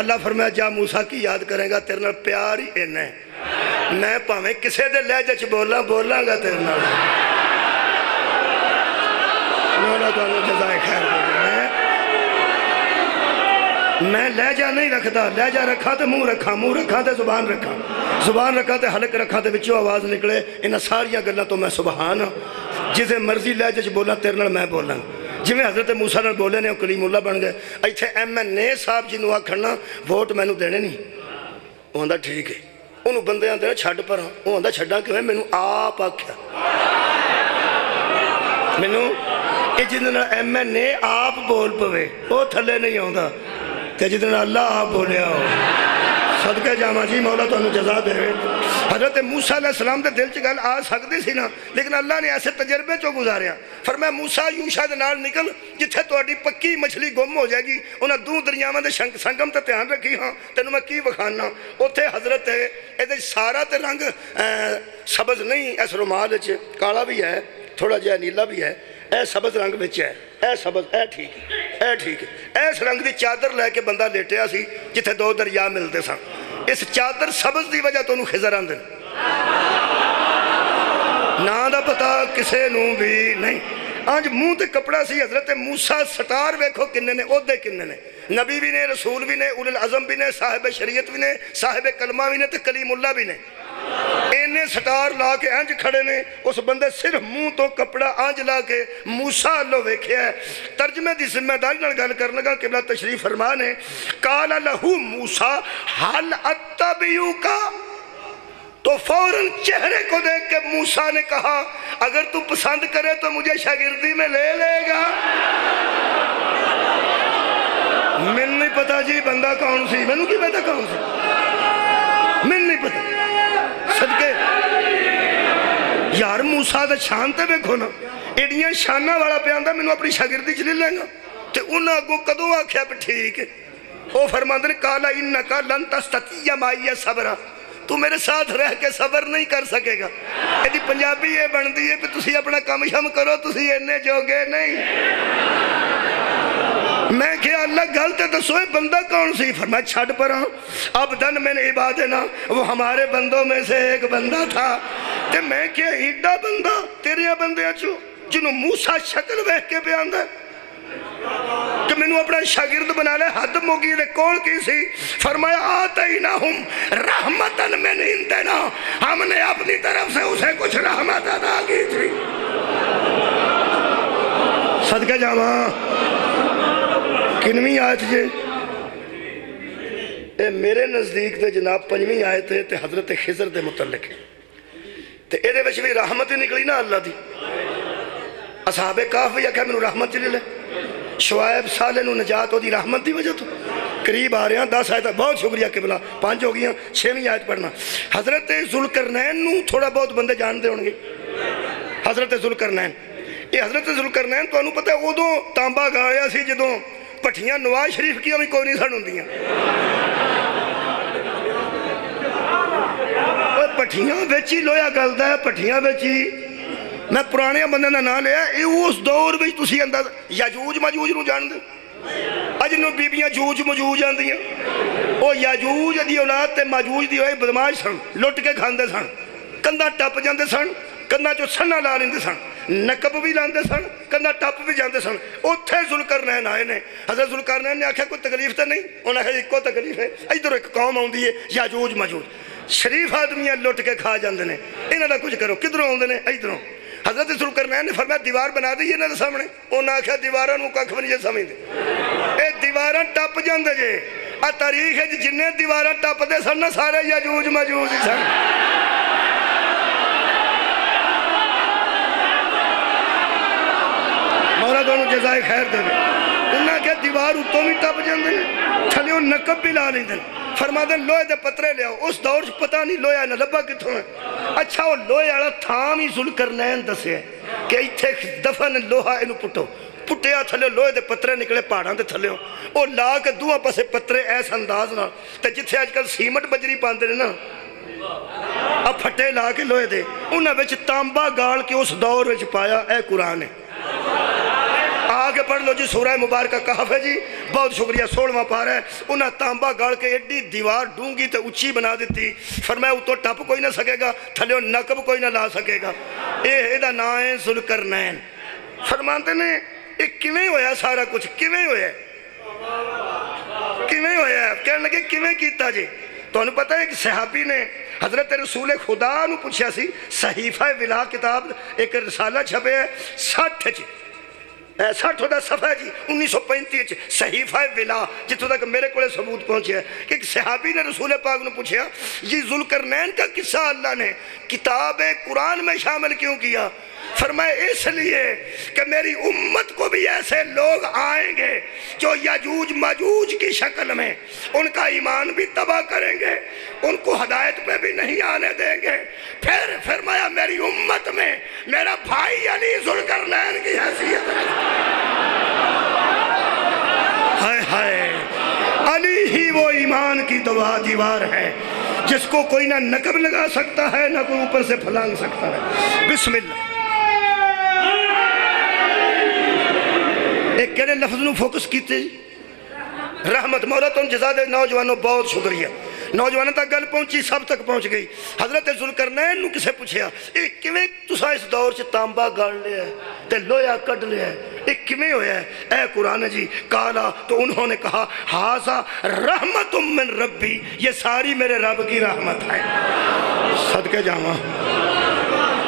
اللہ فرمایا جا موسیٰ کی یاد کرے گا, تیرے نال پیار ہی اینا ہے. میں پاویں کسے دے لہجے چ بولاں گا تیرے نال. مولا تانوں جزائے خیر دے. میں لہجہ نہیں رکھتا, لہجہ رکھا تے منہ رکھا, منہ رکھا تے زبان رکھا, زبان رکھا تے حلق رکھا تے بچوں آواز نکلے. انہاں ساریاں گلاں تو میں سبحان ہاں. جسے مرضی لہجے چ بولاں تیرے نال میں بولاں. جویں حضرت موسیٰ نال بولے نے وہ کلیم اللہ بن گئے. ایتھے MNA صاحب جی نو آکھنا ووٹ مینوں دینے نہیں, وہ آندا ٹھیک ہے, انہوں بندیاں دے چھڈ پر, وہ آندا چھڈاں کیوں, مینوں آپ آکھیا. مینوں یہ جن MNA آپ بول پوے وہ تھلے نہیں آندا, تے جتنا اللہ آپ بولیا ہو. صدقے جامع جی, مولا تو انہوں جزا دے. حضرت موسیٰ علیہ السلام دے دل چ گل آ سکتی سی نا, لیکن اللہ نے ایسے تجربے چو گزاریا. فرمایا موسیٰ یوشع دے نال نکل, جتھے تہاڈی پکی مچھلی گم ہو جائے گی, انہاں دو دریاواں دے سنگم تے دھیان رکھی ہاں, تینوں میں کی وکھانا. اوتھے حضرت اے سارا تے رنگ سبز نہیں, اس رومال وچ کالا بھی ہے, تھوڑا جہا نیلا بھی ہے, اے سبز رنگ وچ ہے, اے سبز, اے ٹھیک ہے, اے ٹھیک ہے. اس رنگ دی چادر لے کے بندہ لیٹیا سی جتھے دو دریا ملتے سن. اس چادر سبز دی وجہ تو انہوں خضر آندے نا دا پتا کسے نو بھی نہیں. آج منہ تے کپڑا سی. حضرت موسیٰ سٹار ویکھو کنے نے, عہدے کنے نے, نبی بھی نے, رسول بھی نے, اولو العظم بھی نے, صاحب شریعت بھی نے, صاحب کلمہ بھی نے, تے کلیم اللہ بھی نے. انہیں سٹار لا کے انج کھڑے نے، اس بندے صرف منہ تو کپڑا انج لا کے موسیٰ اللہ ویکھیا ہے۔ ترجمے دی ذمہ داری نال گل کرن لگا، قبلہ تشریف فرما نے قال لہو موسیٰ حل اتبعک، تو فوراً چہرے کو دیکھ کے موسیٰ نے کہا اگر تو پسند کرے تو مجھے شاگردی میں لے لے گا۔ میں نہیں پتا جی بندہ کون سی، میں کی پتا کون سی، میں نہیں پتا۔ صدقے یار موسیٰ دا شان تے دیکھو نا، ایڈیاں شانہ والا پیاندہ میں اپنی شاگردی چلے لیں گا، تے انہاں کو کدوں آکھیا پہ ٹھیک ہے۔ وہ فرماندے نے قال انکا لن تستطیع معی صبرا، تو میرے ساتھ رہ کے صبر نہیں کر سکے گا۔ ایدی پنجابی یہ بندی ہے کہ تسی اپنا کام شام کرو، تسی اینے جوگے نہیں۔ میں کہا اللہ گلتے تو سوئے بندہ کون سی؟ فرمایا چھڑ پر ہوں عبدن من عبادنا، وہ ہمارے بندوں میں سے ایک بندہ تھا۔ تے میں کہا ایڈا بندہ تیرے بندے اچھو جنہوں موسیٰ شکل ویکھ کے بیان ہے کہ میں نے اپنا شاگرد بنا لے، حد موگی دے کول کی سی؟ فرمایا آتیناہم رحمتن من عندنا، ہم نے اپنی طرف سے اسے کچھ رحمت ادا کی تھی۔ صدقہ جاواں کنویں آیت جے اے میرے نزدیک دے جناب پنجویں آیت ہے تے حضرت خضر دے متعلق ہے تے اے دے وچ بھی رحمت ہی نکلی نا اللہ دی۔ اصحاب کہف بھی آکھیا مینوں رحمت چلی لے، شعیب صالح نو نجات ہو دی رحمت دی وجہ تو۔ قریب آ رہے ہیں 10 آیت، بہت شکریہ قبلہ، 5 ہو گئی ہیں، 6ویں آیت پڑھنا۔ حضرت ذوالقرنین نو تھوڑا بہت بندے جان دے ہوں گے۔ حضرت ذوالقرنین، یہ حضرت ذوالقرنین تو انہوں پتہ ہے ادوں تانبا گایا سی جدوں پٹھیاں نواز شریف کی ہمیں کوئی نہیں سن ہوندیاں۔ پٹھیاں بیچی لویا گلدہ ہے، پٹھیاں بیچی میں پرانے بندے نہ نہ لیا، اس دور بھی تسی انداز یاجوج ماجوج نو جان دے، اجنو بیبیاں جوج مجوج آندیاں، او یاجوج دی اولاد تے ماجوج دی ہوئے بدماش سن، لٹ کے کھاندے سن، کندہ ٹپ جاندے سن، کندہ جو سنہ لا لیندے سن، نقب بھی لاندے سن، کندہ ٹپ بھی جاندے سن۔ اوتھے ذوالقرنین آئے نے، حضرت ذوالقرنین نے آکھا کوئی تکلیف تے نہیں، انہوں نے کہا ایک کو تکلیف ہے، ادھر ایک قوم آندی ہے یاجوج ماجوج، شریف آدمیاں لٹ کے کھا جاندے نے، انہاں دا کچھ کرو، کدھروں آندے نے؟ ادھروں۔ حضرت ذوالقرنین نے فرمایا دیوار بنا دی انہاں دے سامنے، انہوں نے کہا دیواراں نو ککھ بھی نہیں سمجھ دے، اے دیواراں ٹپ جاندے جے، آ تاریخ ہے جنہیں دیواراں ٹپ دے سن سارے یاجوج ماجوج سن۔ مولا دونوں جزائے خیر دے دے، انہاں کہ دیوار اتوں بھی ٹپ جاندے نے، تھلیوں نقب بھی لا نہیں دے، فرما دے لوہے دے پترے لے آؤ۔ اس دور پتہ نہیں لوہے نہ لبا کتھوں ہے۔ اچھا وہ لوہے والا تھام ہی ذوالقرنین دسے ہے کہ ایتھے دفن لوہا انہوں پٹو، پٹیا تھلے لوہے دے پترے نکلے پہاڑاں دے تھلے ہوں، وہ لا کے دوہاں پاسے پترے ایس انداز نہ تے جتھے آج کل سیمٹ بجری پاندے نے نا، اب پھٹے لا کے لوہے دے انہاں وچ تانبا گال کے اس دور وچ پایا اے قرآن ہے۔ آگے پڑھ لو جی سورہ مبارکہ کہف ہے جی، بہت شکریہ 16واں پارہ ہے، انہاں تانبا گاڑ کے ایڈی دیوار ڈونگی تے اچھی بنا دیتی، فرمایا اتو ٹپ کوئی نہ سکے گا، تھلیوں نقب کوئی نہ لا سکے گا۔ اے دا نام ہے ذوالقرنین۔ فرماتے نے ایک کیویں ہویا سارا کچھ، کیویں ہویا ہے، کیویں ہویا ہے، کہنے لگے کیویں کیتا جی؟ تو انہوں پتہ ہے ایک صحابی نے حضرت رسول خدا نو پوچھا سی، صحیفہ ولا کتاب ایک رسالہ چھپے ہے 60 ہوتا صفحہ جی 1935 صحیفہ ولا، جتوں تک میرے کو ثبوت پہنچے ہے کہ ایک صحابی نے رسول پاک نے پوچھا یہ ذوالقرنین کا قصہ اللہ نے کتاب قرآن میں شامل کیوں کیا؟ فرمائے اس لیے کہ میری امت کو بھی ایسے لوگ آئیں گے جو یاجوج ماجوج کی شکل میں ان کا ایمان بھی تباہ کریں گے، ان کو ہدایت پہ بھی نہیں آنے دیں گے۔ پھر فرمایا میری امت میں میرا بھائی علی ذوالقرنین کی حیثیت ہے۔ ہائے ہائے، علی ہی وہ ایمان کی دیوار ہے جس کو کوئی نہ نقب لگا سکتا ہے نہ کوئی اوپر سے پھلانگ سکتا ہے۔ بسم اللہ۔ ایک کہنے لفظ نو فوکس کیتے رحمت، مولا تم جزا دے۔ نوجوانوں بہت شکریہ، نوجوانوں تک گل پہنچی، سب تک پہنچ گئی۔ حضرت ذوالقرنین نو کسے پوچھیا ایک کیویں تسا اس دور سے تانبا گاڑ لیا ہے تے لویا کڈ لیا ہے، ایک کیویں ہویا ہے؟ اے قرآن جی کالا، تو انہوں نے کہا ہاذا رحمت من ربی، یہ ساری میرے رب کی رحمت ہے۔ صدقے جاواں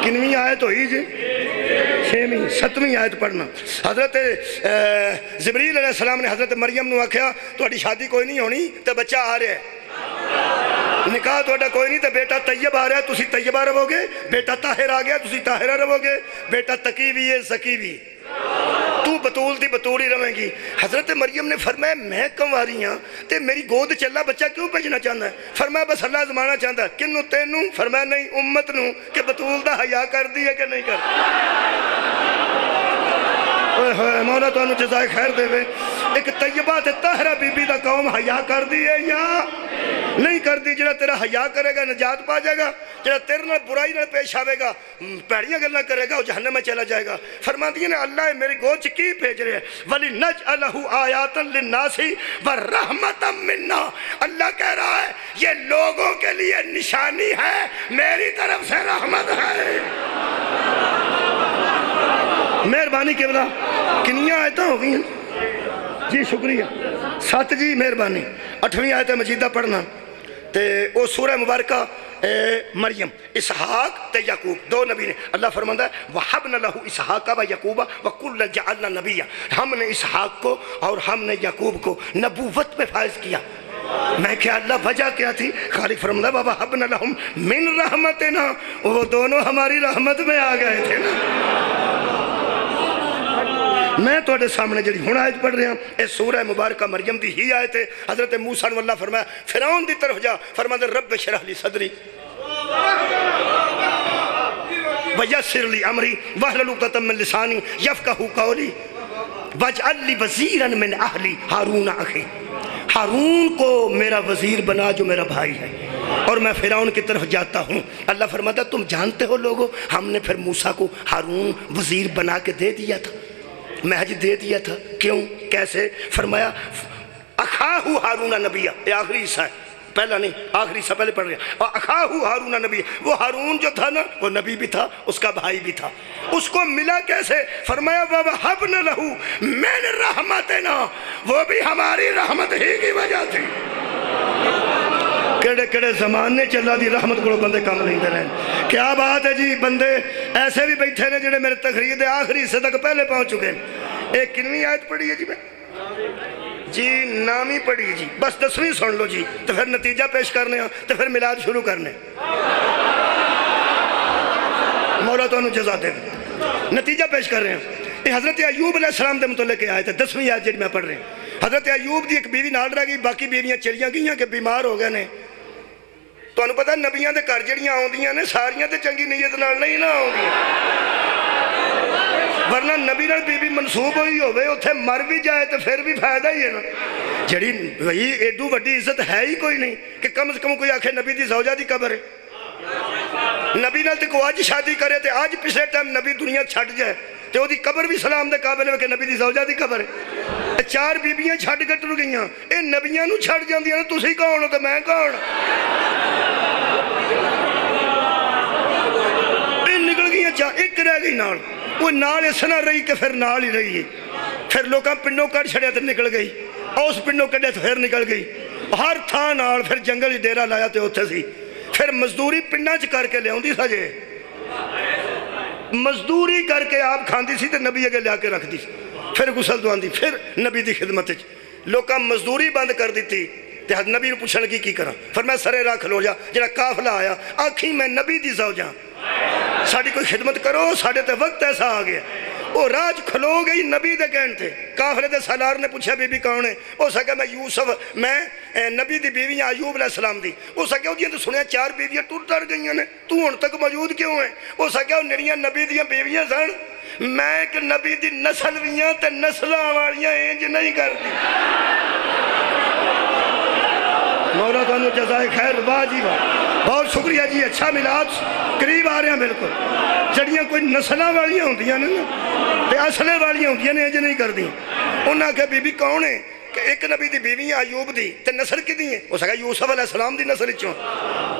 کنویں آیت ہوئی جی 6ویں 7ویں آیت پڑھنا حضرت جبریل علیہ السلام نے حضرت مریم نو آکھیا تہاڈی شادی کوئی نہیں ہونی تے بچہ آ رہا ہے نکاح تہاڈا کوئی نہیں تے بیٹا طیب آ رہا ہے تسی طیبہ رہو گے بیٹا طاہر آ گیا تسی طاہرہ رہو گے بیٹا تقی بھی ہے زکی بھی تو بطول دی بطول ہی رہیں گی حضرت مریم نے فرمایا میں کنواری ہاں تے میری گود چلا بچہ کیوں بھیجنا چاہتا ہے فرمایا بس اللہ زمانہ چاہتا ہے کنوں تینوں فرمایا نہیں امت نوں کہ بطول دا حیا کر دی ہے کہ نہیں کر مولا تو انہوں جزائے خیر دے وے ایک طیبہ تے طاہرہ بی بی دا قوم حیا کر دی ہے یا نہیں کر دی جڑا تیرا حیا کرے گا نجات پا جائے گا جڑا تیرے نال برائی نال پیش آوے گا پیڑیاں گلاں کرے گا وہ جہنم میں چلا جائے گا فرماتی ہیں اللہ میری گود چ کی بھیج رہے ہیں وَلِنَجْعَلَهُ آیَاتًا لِلنَّاسِ وَرَحْمَةً مِنَّا اللہ کہہ رہا ہے یہ لوگوں کے لیے نشانی ہے میری طرف سے رحمت ہے مہربانی کے بلا کنیاں آیتیں ہو گئی ہیں جی شکریہ 7 جی مہربانی 8ویں آیت مجیدہ پڑھنا تے او سورہ مبارکہ مریم اسحاق تے یعقوب 2 نبی نے اللہ فرماتا ہے وَحَبْنَ لَهُ إِسْحَاقَ وَيَعْقُوبَ وَكُلًّا جَعَلْنَا نَبِيًّا ہم نے اسحاق کو اور ہم نے یعقوب کو نبوت پہ فائز کیا میں کیا اللہ وجہ کیا تھی خالق فرماتا ہے وَحَبْنَ لَهُمْ مِن رَحْمَتِنَا وہ دونوں ہماری رحمت میں آ گئے تھے نا میں توڑے سامنے جڑی ہون آیت پڑھ رہے ہیں اس سورہ مبارکہ مریم دی ہی آیت ہے حضرت موسیٰ نے اللہ فرمایا فرعون دی طرف جا فرمایا رب شرح لی صدری ویسر لی امری واحلل عقدۃ من لسانی یفقہوا قولی واجعل لی وزیرا من اہلی ہارون اخی ہارون کو میرا وزیر بنا جو میرا بھائی ہے اور میں فرعون کی طرف جاتا ہوں اللہ فرماتا تم جانتے ہو لوگوں ہم نے پھر موسیٰ کو ہارون وزیر بنا کے دے دیا تھا محج دے دیا تھا کیوں کیسے فرمایا اخاہو ہارون نبیہ یہ آخری حصہ ہے پہلا نہیں آخری حصہ پہلے پڑھ رہے ہیں اور اخاہو ہارون نبیہ وہ ہارون جو تھا نا وہ نبی بھی تھا اس کا بھائی بھی تھا اس کو ملا کیسے فرمایا وَوَهَبْنَ لَهُ مِن رَحْمَتِنَا وہ بھی ہماری رحمت ہی کی وجہ تھی کڑے کڑے زمانے چلا دی رحمت کو بندے کام نہیں دے رہے کیا بات ہے جی بندے ایسے بھی بیٹھے نے جنہیں میرے تقریر دے آخری حصے تک پہلے پہنچ چکے ہیں ایک کنویں آیت پڑھی ہے جی میں جی نامی پڑھی جی بس 10ویں سن لو جی تو پھر نتیجہ پیش کرنے ہیں تو پھر میلاد شروع کرنے مولا تو انہوں جزا دے نتیجہ پیش کر رہے ہیں یہ حضرت ایوب علیہ السلام دے متعلق آیت ہے 10ویں آیت جی میں پڑھ رہے ہیں حضرت ایوب دی ایک بیوی نال رہ گئی باقی بیویاں چلیاں گئیاں کہ بیمار ہو گئے نے تو انہوں پتہ نبیاں دے کر جڑیاں آؤں دیاں نے ساریاں تے چنگی نیت نال نہیں نہ آؤں دیاں ورنہ نبی نال بی بی منصوب ہوئی ہوئے اتھے مر بھی جائے تو پھر بھی فائدہ ہی ہے نا جڑی وہی ایڈو وڈی عزت ہے ہی کوئی نہیں کہ کم از کم کوئی آکھے نبی دی زوجہ دی قبر ہے نبی نال تے کو آج شادی کرے تے آج پچھلے ٹائم نبی دنیا چھٹ جائے تے وہ دی قبر بھی سلام دے قابل ہے کہ نبی دی زوجہ دی قبر ہے 4 بیبیاں چھٹ کے ٹر گئیاں اے نبیاں نو چھٹ جاندیاں تسی کون ہو تے میں کون اے نکل گئیاں 4 ایک رہ گئی نال وہ نال اس نہ رہی کہ پھر نال ہی رہی ہے پھر لوکاں پنڈوں کٹ چھڑیا تے نکل گئی اس پنڈوں کٹیا تے پھر نکل گئی ہر تھاں نال پھر جنگل ہی ڈیرا لایا تے اوتھے سی پھر مزدوری پنڈاں چ کر کے لے آوندی سجے مزدوری کر کے آپ کھاندی سی تے نبی اگے لیا کے رکھ دی پھر غسل دواندی پھر نبی دی خدمت لوکاں مزدوری بند کر دیتی تے نبی نو پوچھن لگی کی کراں فرمایا سرے راہ کھلو جا جڑا قافلہ آیا آکھی میں نبی دی زوجاں ساڑی کوئی خدمت کرو ساڑے تے وقت ایسا آ گیا وہ راج کھلو گئی نبی دے کہن تھے کافلے دے سالار نے پوچھا بی بی کون ہے وہ سکا میں یوسف میں نبی دی بیویاں ایوب علیہ السلام دی وہ سکا وہ تو سنیا 4 بیویاں ٹر گئی ہیں تو ہن تک موجود کیوں ہیں وہ سکا وہ نڑیاں نبی دیاں بیویاں سن میں ایک نبی دی نسل ویاں تے نسلہ والیاں انج نہیں کر دی مولا تانوں جزائے خیر واہ جی واہ بہت شکریہ جی اچھا میلاد قریب آ رہے ہیں بالکل جڑیاں کوئی نسلہ والیاں ہوندیاں نے تے اصلے والیاں ہوندیاں نے انج نہیں کر دی انہاں کہ بی بی کون ہے کہ ایک نبی دی بیوی ایوب دی تے نسل کی دی ہے وہ سکا یوسف علیہ السلام دی نسل چوں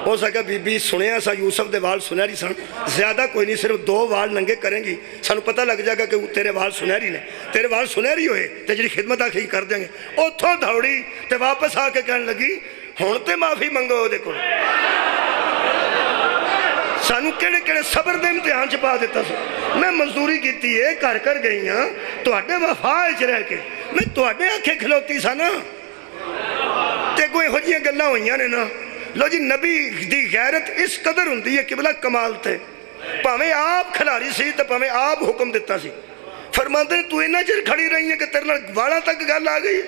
وہ سکا بی بی سنیا سا یوسف دے وال سنہری سن زیادہ کوئی نہیں صرف 2 وال ننگے کریں گی سانو پتہ لگ جائے گا کہ تیرے وال سنہری نے تیرے وال سنہری ہوئے تے جڑی خدمت آخری کر دیں گے اتھوں دوڑی تے واپس آ کے کہنے لگی ہن تے معافی منگو دے کول سانو کیڑے کیڑے صبر دے امتحان چ پا دیتا سو میں مزدوری کیتی ہے گھر کر گئی ہاں تواڈے وفا وچ رہ کے میں تواڈے آکھے کھلوتی سا نا تے کوئی ہو جیاں گلاں ہوئیاں نے نا لو جی نبی دی غیرت اس قدر ہوندی ہے قبلہ کمال تے پاویں آپ کھلاری سی تے پاویں آپ حکم دیتا سی فرماندے تو اتنا چر کھڑی رہی ہے کہ تیرے نال والا تک گل آ گئی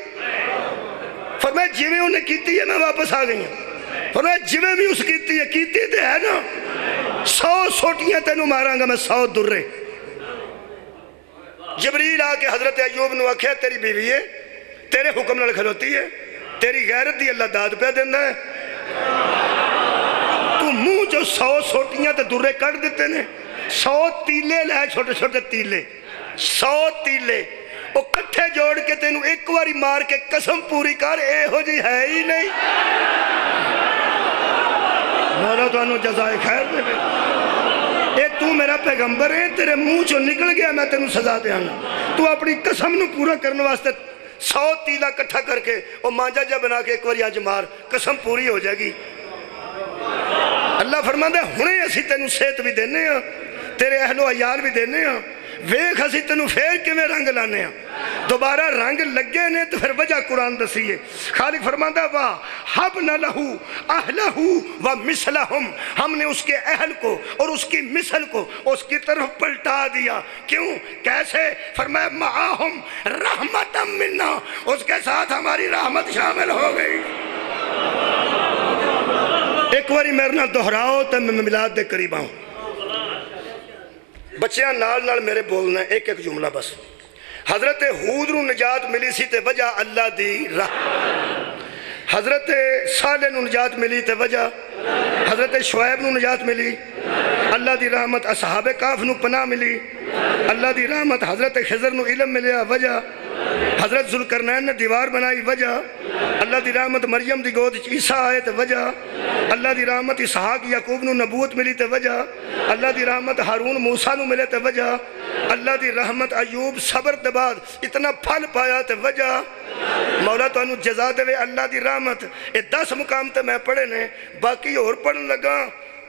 فرمایا جویں انہیں کیتی ہے میں واپس آ گئی ہوں فرمایا جویں بھی اس کیتی تے ہے نا 100 سوٹیاں تینوں ماراں گا میں 100 درے جبریل آ کے حضرت ایوب نو آکھیا تیری بیوی ہے تیرے حکم نال کھلوتی ہے تیری غیرت دی اللہ داد پہ دینا ہے تو منہ جو 100 سوٹیاں تے درے کٹ دیتے نے 100 تیلے لے چھوٹے چھوٹے تیلے 100 تیلے وہ کٹھے جوڑ کے تینوں ایک واری مار کے قسم پوری کر اے ہو جی ہے ہی نہیں مولا تو انہوں جزائے خیر دے بے اے تو میرا پیغمبر ہے تیرے منہ چو نکل گیا میں تینوں سزا دے آنا تو اپنی قسم نو پورا کرنے واسطے 100 تیلہ کٹھا کر کے اور مانجا جا بنا کے ایک واری آج مار قسم پوری ہو جائے گی اللہ فرماندہ ہنے اسی تینوں صحت بھی دینے ہیں تیرے اہل و عیال بھی دینے ہیں ویکھ اسی تینوں پھر کیویں رنگ لانے ہیں دوبارہ رنگ لگے نے تو پھر وجہ قرآن دسی ہے خالق فرماندہ وَحَبْنَ لَهُ أَهْلَهُ وَمِثْلَهُمْ ہم نے اس کے اہل کو اور اس کی مثل کو اس کی طرف پلٹا دیا کیوں کیسے فرمایا مَعَهُمْ رَحْمَةً مِنَّا اس کے ساتھ ہماری رحمت شامل ہو گئی ایک واری میرے نال دہراؤ تو میں میلاد دے قریب آؤں بچیاں نال نال میرے بولنا ہے ایک ایک جملہ بس حضرت حود نو نجات ملی سی تے وجہ اللہ دی حضرت صالح نو نجات ملی تے وجہ حضرت شعیب نو نجات ملی اللہ دی رحمت اصحاب کاف نو پناہ ملی اللہ دی رحمت حضرت خضر نو علم ملیا وجہ حضرت ذوالقرنین نے دیوار بنائی وجہ اللہ دی رحمت مریم دی گود عیسیٰ آئے تے وجہ اللہ دی رحمت اسحاق یعقوب نو نبوت ملی تے وجہ اللہ دی رحمت ہارون موسیٰ نو ملے تے وجہ اللہ دی رحمت ایوب صبر دے بعد اتنا پھل پایا تے وجہ مولا تو انہوں جزا دے اللہ دی رحمت 10 مقام تے میں پڑھے نے باقی اور پڑھن لگا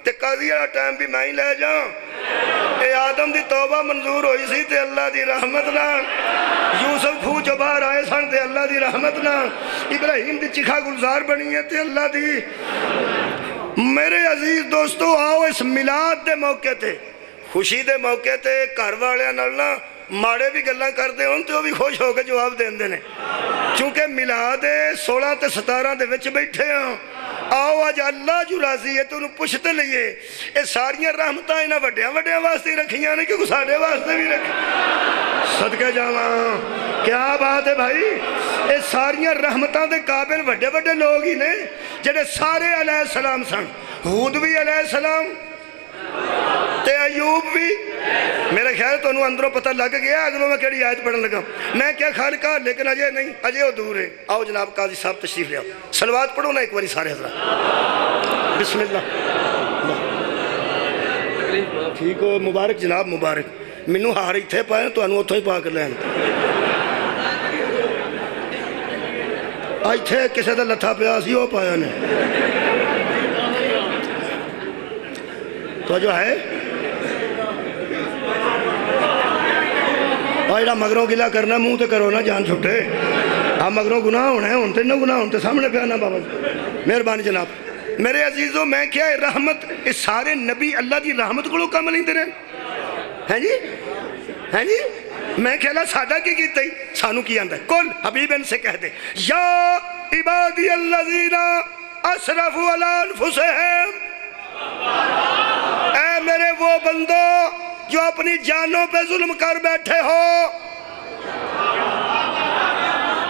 تے قاضی والا ٹائم بھی میں ہی لے جاؤں اے آدم دی توبہ منظور ہوئی سی تے اللہ دی رحمت نہ یوسف کھو جو باہر آئے سن تے اللہ دی رحمت نہ ابراہیم دی چکھا گلزار بنی ہے تے اللہ دی میرے عزیز دوستو آؤ اس میلاد دے موقع تے خوشی دے موقع تے گھر والے نالنا ماڑے بھی گلاں کردے ہوں تو بھی خوش ہو کے جواب دین دینے چونکہ میلاد 16 تے 17 دے وچ بیٹھے ہیں آؤ آج اللہ جو راضی ہے تو انہوں پوچھتے لئیے اے ساریاں رحمتاں انہاں وڈیاں وڈیاں واسطے رکھیاں نے کیونکہ ساڑے واسطے بھی رکھیں صدقے جاواں کیا بات ہے بھائی اے ساریاں رحمتاں دے قابل وڈے وڈے لوگ ہی نے جنہیں سارے علیہ السلام سن حود بھی علیہ السلام تے ایوب بھی میرے خیال تو انہوں اندروں پتہ لگ گیا اگلوں میں کیڑی آیت پڑھن لگا میں کیا خالقہ لیکن اجے نہیں اجے وہ دور ہے آؤ جناب قاضی صاحب تشریف لے آؤ صلوات پڑھو نا ایک باری سارے حضرات بسم اللہ ٹھیک ہو مبارک جناب مبارک منو ہاری تھے پائے تو انہوں اتھو ہی پا کر لین آج تھے کسے دا لتھا پیاسی ہو پایا نے تو جو ہے اور مگروں گلا کرنا منہ تے کرو نا جان چھوٹے آپ مگروں گناہ ہونا ہے انتے نہ گناہ ہوتے سامنے پہ آنا بابا مہربانی جناب میرے عزیزوں میں کیا ہے رحمت اس سارے نبی اللہ دی رحمت کو کم نہیں دے رہے ہیں جی ہیں جی میں کہہ لہا سادہ کی کیتا ہی سانو کی آندہ ہے کل حبیب ان سے کہہ دے یا عبادی الذین اسرفوا علی انفسہم اے میرے وہ بندو جو اپنی جانوں پہ ظلم کر بیٹھے ہو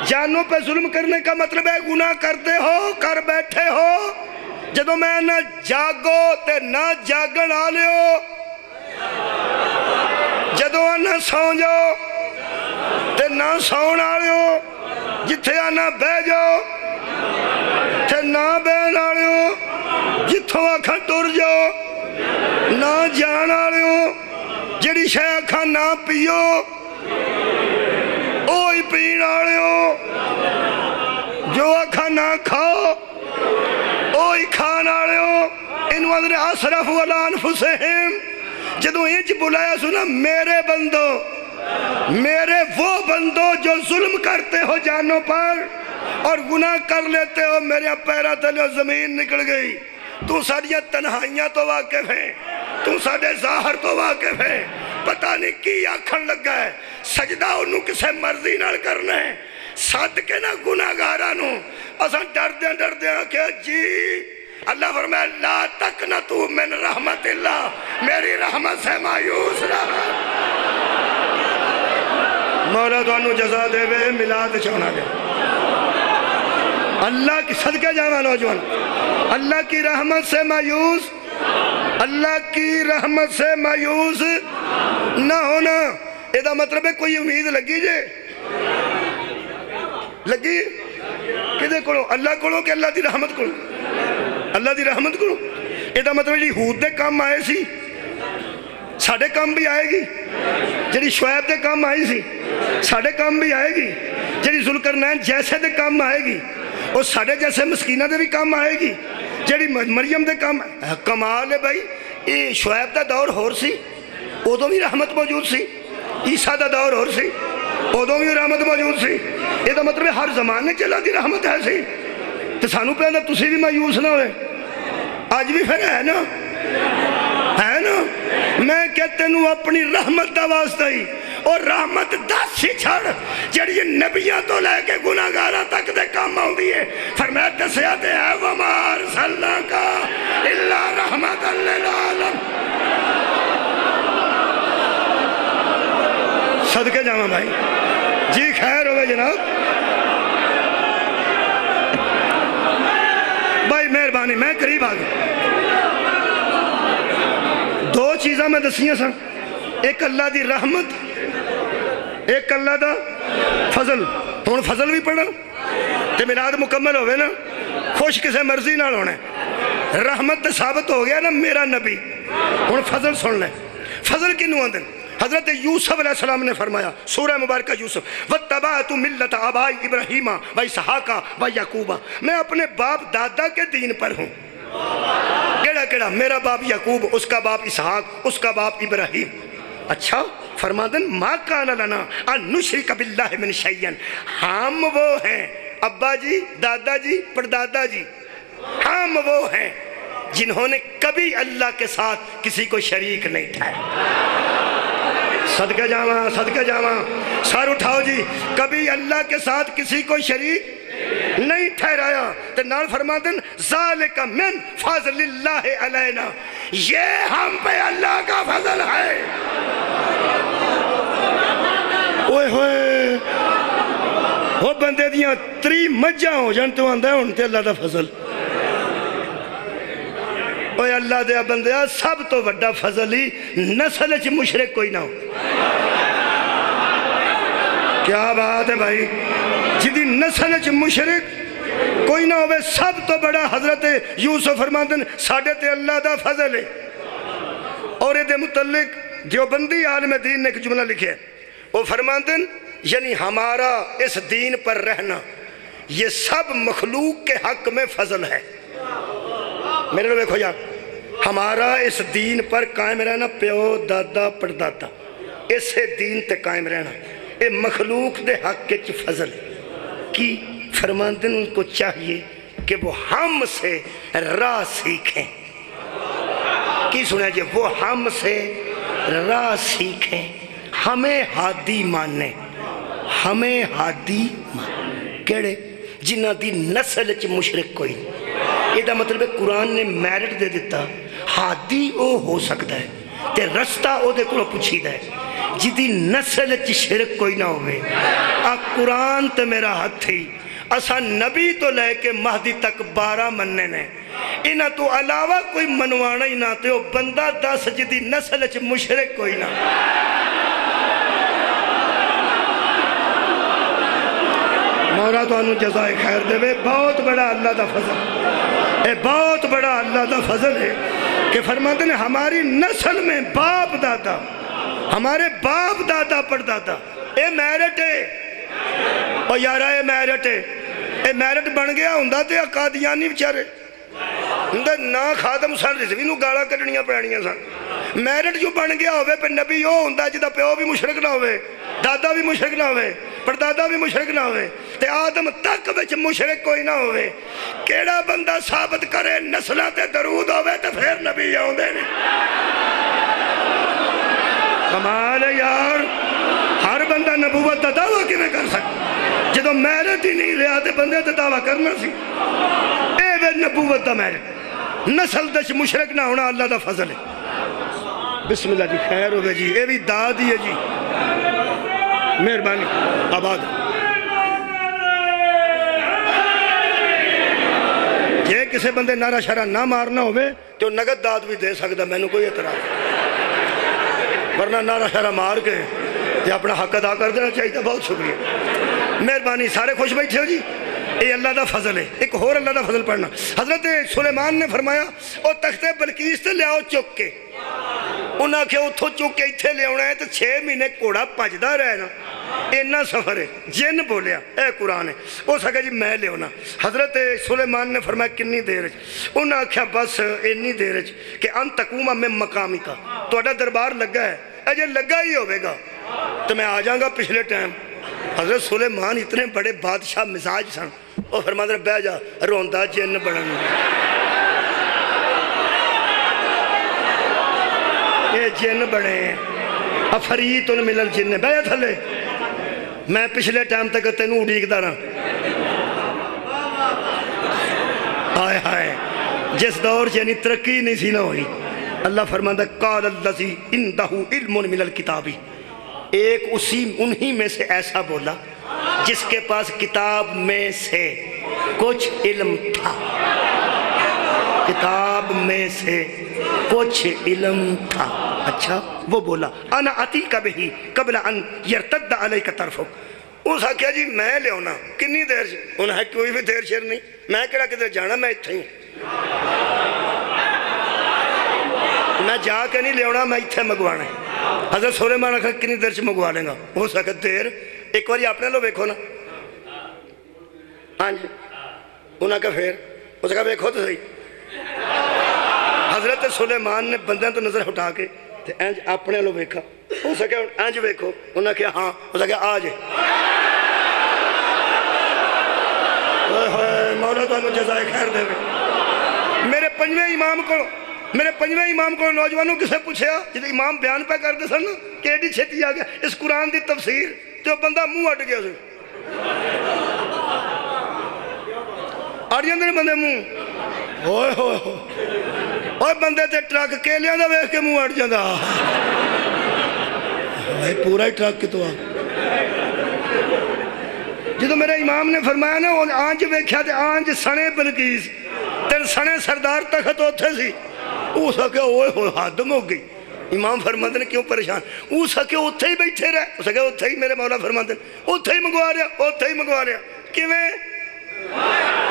جانوں پہ ظلم کرنے کا مطلب ہے گناہ کرتے ہو کر بیٹھے ہو جدو میں نہ جاگو تے نہ جاگن آلے ہو جدو نہ سو جاؤ تے نہ سون آلے ہو جتھے آنا بے جاؤ تے نہ بین آلے ہو جتھوں آکھا ٹر جاؤ نہ جان آلے ہو جڑی شے آکھا نہ پیو اوہی پین آلے ہو جو آکھا نہ کھاؤ اوہی کھان آلے ہو اینو آدھنے اسرفوا علی انفسہم، جدو انج بلایا سنا میرے بندو، میرے وہ بندو جو ظلم کرتے ہو جانوں پر اور گناہ کر لیتے ہو، میرے پیرا تلے زمین نکل گئی، تو ساڑیاں تنہائیاں تو واقف ہیں، تو ساڑے ظاہر تو واقف ہیں، پتہ نہیں کی آکھن لگا ہے، سجدہ انہوں کسے مرضی نہ کرنا ہے، صدقے نہ گناہ گارانوں، اساں ڈر دیں کہ جی اللہ فرمائے لا تقنطوا من رحمت اللہ، میری رحمت سے مایوس رہا۔ مولا تو انہوں جزا دے وے ملاد چونا دے، اللہ کی صدقہ جانا نوجوان، اللہ کی رحمت سے مایوس، اللہ کی رحمت سے مایوس نہ ہونا۔ ایدہ مطلب ہے کوئی امید لگی جے، لگی کدے کرو اللہ کرو کہ اللہ دی رحمت کرو، اللہ دی رحمت کرو۔ ایدہ مطلب جی ہود دے کام آئے سی ساڑھے کام بھی آئے گی، جڑی شعیب دے کام آئی سی ساڑھے کام بھی آئے گی، جڑی ذوالقرنین جیسے دے کام آئے گی، اور ساڑھے جیسے مسکینہ دے بھی کام آئے گی، جڑی مریم دے کام کمال ہے بھائی۔ یہ شعیب دا دور ہور سی، ادو بھی رحمت موجود سی، عیسیٰ دا دور ہور سی، ادو بھی رحمت موجود سی۔ یہ دا مطلب ہر زمانے چلا دی رحمت ہے سی، تو سانو پہنا تسی بھی مایوس نہ ہوئے، آج بھی پھر ہے نا، ہے نا۔ میں کہتے نو اپنی رحمت دا واسطہ ہی، اور رحمت دس ہی چھڑ جڑی نبیاں تو لے کے گناہگاراں تک دے کام آؤں دیئے، فرمایا دسیا دے ہے وَمَا أَرْسَلْنَاكَ إِلَّا رَحْمَةً لِلْعَالَمِينَ۔ صدقے جاواں بھائی جی، خیر ہوگا جناب بھائی، مہربانی میں قریب آگئے۔ دو چیزاں میں دسیاں سن، ایک اللہ دی رحمت، ایک اللہ دا فضل۔ ہون فضل بھی پڑھا تے میلاد مکمل ہوئے نا، خوش کسے مرضی نہ ہونے، رحمت تے ثابت ہو گیا نا میرا نبی۔ ہون فضل سن لیں، فضل کی نواندن حضرت یوسف علیہ السلام نے فرمایا، سورہ مبارکہ یوسف، وَاتَّبَعْتُ مِلَّةَ آبَائِ إِبْرَاهِيمَ وَإِسْحَاقَ وَيَعْقُوبَ، میں اپنے باپ دادا کے دین پر ہوں۔ کیڑا میرا باپ یعقوب، اس کا باپ اسحاق، اس کا باپ ابراہیم۔ اچھا فرمادن ما کان لنا ان نشرک باللہ من شیئن، ہم وہ ہیں ابا جی، دادا جی، پردادا جی، ہم وہ ہیں جنہوں نے کبھی اللہ کے ساتھ کسی کو شریک نہیں ٹھہرایا۔ صدقہ جاواں، صدقہ جاواں، سر اٹھاؤ جی، کبھی اللہ کے ساتھ کسی کو شریک نہیں ٹھہرایا۔ تو نال فرمادن ذالک من فضل اللہ علینا، یہ ہم پہ اللہ کا فضل ہے۔ اوہ ہوئے وہ بندے دیاں 3 مجھاں ہو جان تو آندہ ہے ان تے اللہ دا فضل۔ اوہ اللہ دے بندے سب تو وڈا فضل ہی نسل چ مشرک کوئی نہ ہو۔ کیا بات ہے بھائی، جدی نسل چ مشرک کوئی نہ ہوئے، سب تو بڑا حضرت یوسف فرماندن ساڑھے تے اللہ دا فضل ہے۔ اور دے متعلق دیوبندی عالم دین نے ایک جملہ لکھے، وہ فرماندن یعنی ہمارا اس دین پر رہنا یہ سب مخلوق کے حق میں فضل ہے۔ میرے لوگ کھویا، ہمارا اس دین پر قائم رہنا، پیو دادا پردادا اسے دین تے قائم رہنا، اے مخلوق دے حق کے فضل ہے۔ کی فرماندن ان کو چاہیے کہ وہ ہم سے راہ سیکھیں۔ کی سنا جی، وہ ہم سے راہ سیکھیں، ہمیں ہادی مانیں، ہمیں ہادی مانیں۔ کیڑے جنہ دی نسل چ مشرک کوئی نہیں۔ یہ دا مطلب ہے قرآن نے میرٹ دے دیتا، ہادی او ہو سکتا ہے تے رستہ او دے کو پوچھی دے، جدی نسل چ شرک کوئی نہ ہوئے۔ قرآن تے میرا ہاتھ ہی، اسا نبی تو لے کے مہدی تک 12 مننے نے، انہاں تو علاوہ کوئی منوانا ہی نہ تے، وہ بندہ 10 جدی نسل چ مشرک کوئی نہ۔ مولا تو انہوں جزائے خیر دے وے، بہت بڑا اللہ دا فضل، اے بہت بڑا اللہ دا فضل ہے کہ فرماتے ہیں ہماری نسل میں باپ دادا، ہمارے باپ دادا پردادا، اے میرٹ ہے، اور یارہ اے میرٹ ہے، اے میرٹ بن گیا ہوں تے قادیانی بچارے، نہ خادم سن رضوی نو گالا کڈنیاں پینیاں سن میرٹ جو بن گیا ہوئے پہ نبی وہ ہوندا جدا پیو بھی مشرک نہ ہوئے دادا بھی مشرک نہ ہوئے پردادا بھی مشرک نہ ہوئے تے آدم تک وچ مشرک کوئی نہ ہوئے کیڑا بندہ ثابت کرے نسلہ تے درود ہوئے تے پھر نبی ہوندے نے کمال ہے یار ہر بندہ نبوت دا دعویٰ کیویں کر سکتا جدو میرٹ ہی نہیں رہا تے بندے تے دعویٰ کرنا سی اے وے نبوت دا میرٹ نسل دش مشرک نہ ہونا اللہ دا فضل ہے بسم اللہ جی خیر ہوگا جی اے بھی داد ہی ہے جی مہربانی آباد جے کسے بندے نعرہ شرع نہ مارنا ہوئے تو نگد داد بھی دے سکتا میں نے کوئی اعتراض ورنہ نعرہ شرع مار کے یہ اپنا حق ادا کر دینا چاہیے تھا بہت شکریہ مہربانی سارے خوش بیٹھے ہو جی یہ اللہ دا فضل ہے ایک اور اللہ دا فضل پڑھنا حضرت سلیمان نے فرمایا او تخت بلقیس تے لے آؤ چک کے انہاں کہ اتھو چک کے اتھے لے ہونا ہے تو 6 مہینے کوڑا پجدا رہنا اینا سفر ہے جن بولیا اے قرآن ہے وہ سکا جی میں لے ہونا حضرت سلیمان نے فرمایا کنی دیر انہاں کیا بس اینی دیر کہ ان تقوم میں مقامی کا تو اڈا دربار لگا ہے اجے لگا ہی ہوئے گا تو میں آ جاؤں گا پچھلے ٹائم حضرت سلیمان اتنے بڑے بادشاہ مزاج سن وہ فرمایا بہ جا روندا جن بڑھن یہ جن بڑے ہیں افریت من الجن بہ جا تھلے میں پچھلے ٹائم تک تینوں اڑیک دارا آئے ہائے جس دور یعنی ترقی نہیں سی نہ ہوئی اللہ فرماتا قال الذی عندہ علم من الکتابی ایک انہی میں سے ایسا بولا جس کے پاس کتاب میں سے کچھ علم تھا کتاب میں سے کچھ علم تھا اچھا وہ بولا انا اتیک بہی قبل ان یرتد علیک طرفک اس نے کہا جی میں لے ہونا کنی دیر سے انہوں نے کوئی بھی دیر شیر نہیں میں کہا کدھر جانا میں اتھے ہوں میں جا کے نہیں لے ہونا میں اتھے مگوانا ہے حضرت سلیمان نے کہا کنی دیر سے مگوا لیں گا ہو سکتا دیر ایک باری آپ نے لو بیکھو نا ہاں جی انہوں نے کہا پھر اس نے کہا بیکھو تو صحیح حضرت سلیمان نے بندیاں تو نظر ہٹا کے انج اپنے لو بیکھا ہو سکتا انج بیکھو انہوں نے کہا ہاں ہو سکتا آج مولا تو انہوں جزائے خیر دے میرے پنجویں امام کو نوجوانوں کسے پوچھیا جب امام بیان پہ کر دے سن کہ ایڈی چھتی آ گیا اس قرآن دی تفسیر تو بندہ منہ اٹھ گیا اسے آڑی اندر بندے منہ ہوئے ہوئے اور بندے تے ٹرک کے لیا دا ویخ کے منہ اٹھ جاندہ پورا ہی ٹرک کی تو آ جدو میرے امام نے فرمایا نا آنج ویکھیا تے آنج سنے بلقیس تے سنے سردار تخت ہوتے سی وہ سکے ہوئے ہوئے حادم ہو گئی امام فرماتے نے کیوں پریشان وہ سکے اتھے ہی بیٹھے رہے وہ سکے اتھے ہی میرے مولا فرماتے ہیں اتھے ہی مگوا رہا کیویں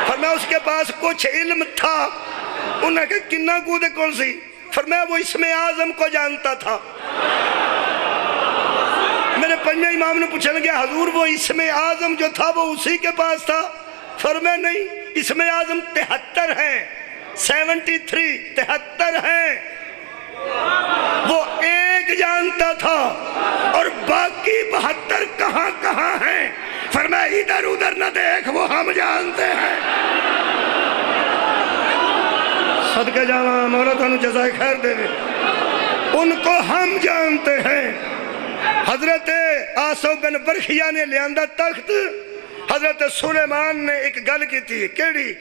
فرمایا اس کے پاس کچھ علم تھا انہوں نے کہا کنہ کودے کون سی فرمایا وہ اسم اعظم کو جانتا تھا میرے پنجویں امام نے پوچھا لگیا حضور وہ اسم اعظم جو تھا وہ اسی کے پاس تھا فرمایا نہیں اسم اعظم 73 ہیں 73 73 ہیں وہ ایک جانتا تھا اور باقی 72 کہاں کہاں ہیں فرمایا ادھر ادھر نہ دیکھ وہ ہم جانتے ہیں صدقہ جاواں مولا تانوں جزائے خیر دے ان کو ہم جانتے ہیں حضرت آسو بن برخیہ نے لیاندہ تخت حضرت سلیمان نے ایک گل کی تھی کیڑی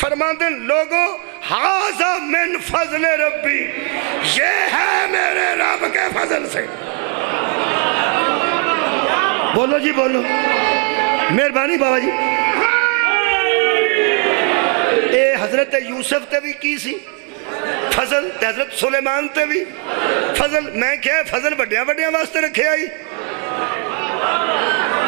فرماتے لوگوں حاضا من فضل ربی یہ ہے میرے رب کے فضل سے بولو جی بولو مہربانی بابا جی اے حضرت یوسف تے بھی کی سی فضل تے حضرت سلیمان تے بھی فضل میں کیا فضل بڑیاں بڑیاں واسطے رکھے آئی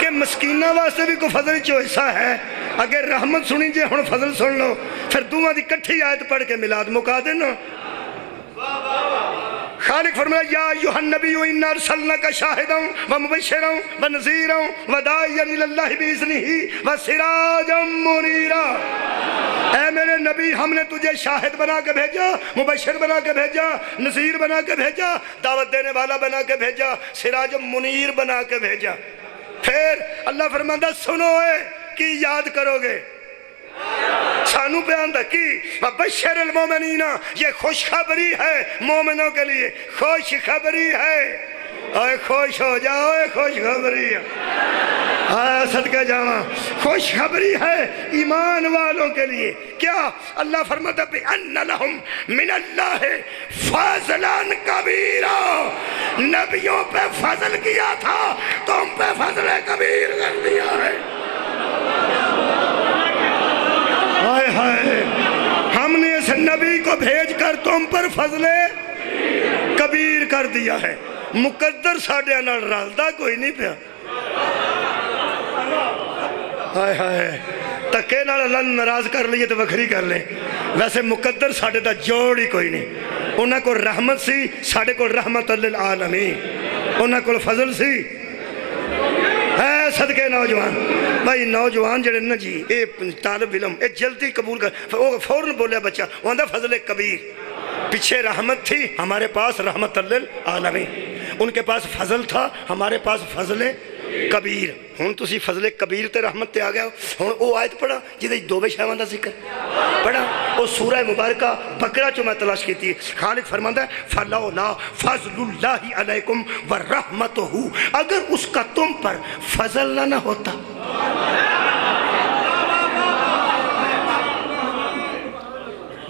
کہ مسکینہ واسطے بھی کوئی فضل جو حصہ ہے اگر رحمت سنی جے ہن فضل سن لو پھر دوہاں دی کٹھی آیت پڑھ کے میلاد مکا دینا خالق فرمایا یا ایھا النبی انا ارسلناک شاہدا ومبشرا ونذیرا وداعیا الی اللہ باذنہ وسراجا منیرا اے میرے نبی ہم نے تجھے شاہد بنا کے بھیجا، مبشر بنا کے بھیجا، نذیر بنا کے بھیجا، دعوت دینے والا بنا کے بھیجا، سراج منیر بنا کے بھیجا۔ پھر اللہ فرماندہ سنو اے کی یاد کرو گے، سانو پہ آندہ کی وَبَشَّرِ الْمُؤْمِنِينَ، یہ خوشخبری ہے مومنوں کے لیے، خوشخبری ہے۔ اے خوش ہو جاؤ، اے خوشخبری ہے، صدقہ جاواں، خوشخبری ہے ایمان والوں کے لیے۔ کیا؟ اللہ فرماتا بِأَنَّ لَهُمْ مِنَ اللَّهِ فَضْلًا كَبِيرًا، نبیوں پہ فضل کیا تھا، تم پہ فضل کبیر کر دیا ہے۔ ہم نے اس نبی کو بھیج کر تم پر فضل کبیر کر دیا ہے۔ مقدر ساڑھے نال رالدہ کوئی نہیں پیا، تکے نال اللہ ناراض کر لیے تو وکھری کر لیں، ویسے مقدر ساڑھے دا جوڑ ہی کوئی نہیں۔ انہاں کو رحمت سی، ساڑھے کو رحمت للعالمین، انہاں کو فضل سی۔ اے صدقے نوجوان، بھائی نوجوان جڑے نا جی، اے طالب علم، اے جلدی قبول کر، فوراً بولیا بچہ، وہ اندہ فضل کبیر، پیچھے رحمت تھی، ہمارے پاس رحمت للعالمین، ان کے پاس فضل تھا، ہمارے پاس فضل کبیر۔ ہون تسی فضل کبیر تے رحمت تے آگیا ہو، ہون او آیت پڑھا جیدے دو بے شہوان دا ذکر پڑھا، او سورہ مبارکہ بقرہ جو میں تلاش کیتی ہے، خالق فرماندہ ہے فَلَوْلَا فَضْلُ اللَّهِ عَلَيْكُمْ وَرَحْمَتُهُ، اگر اس کا تم پر فضل نہ ہوتا۔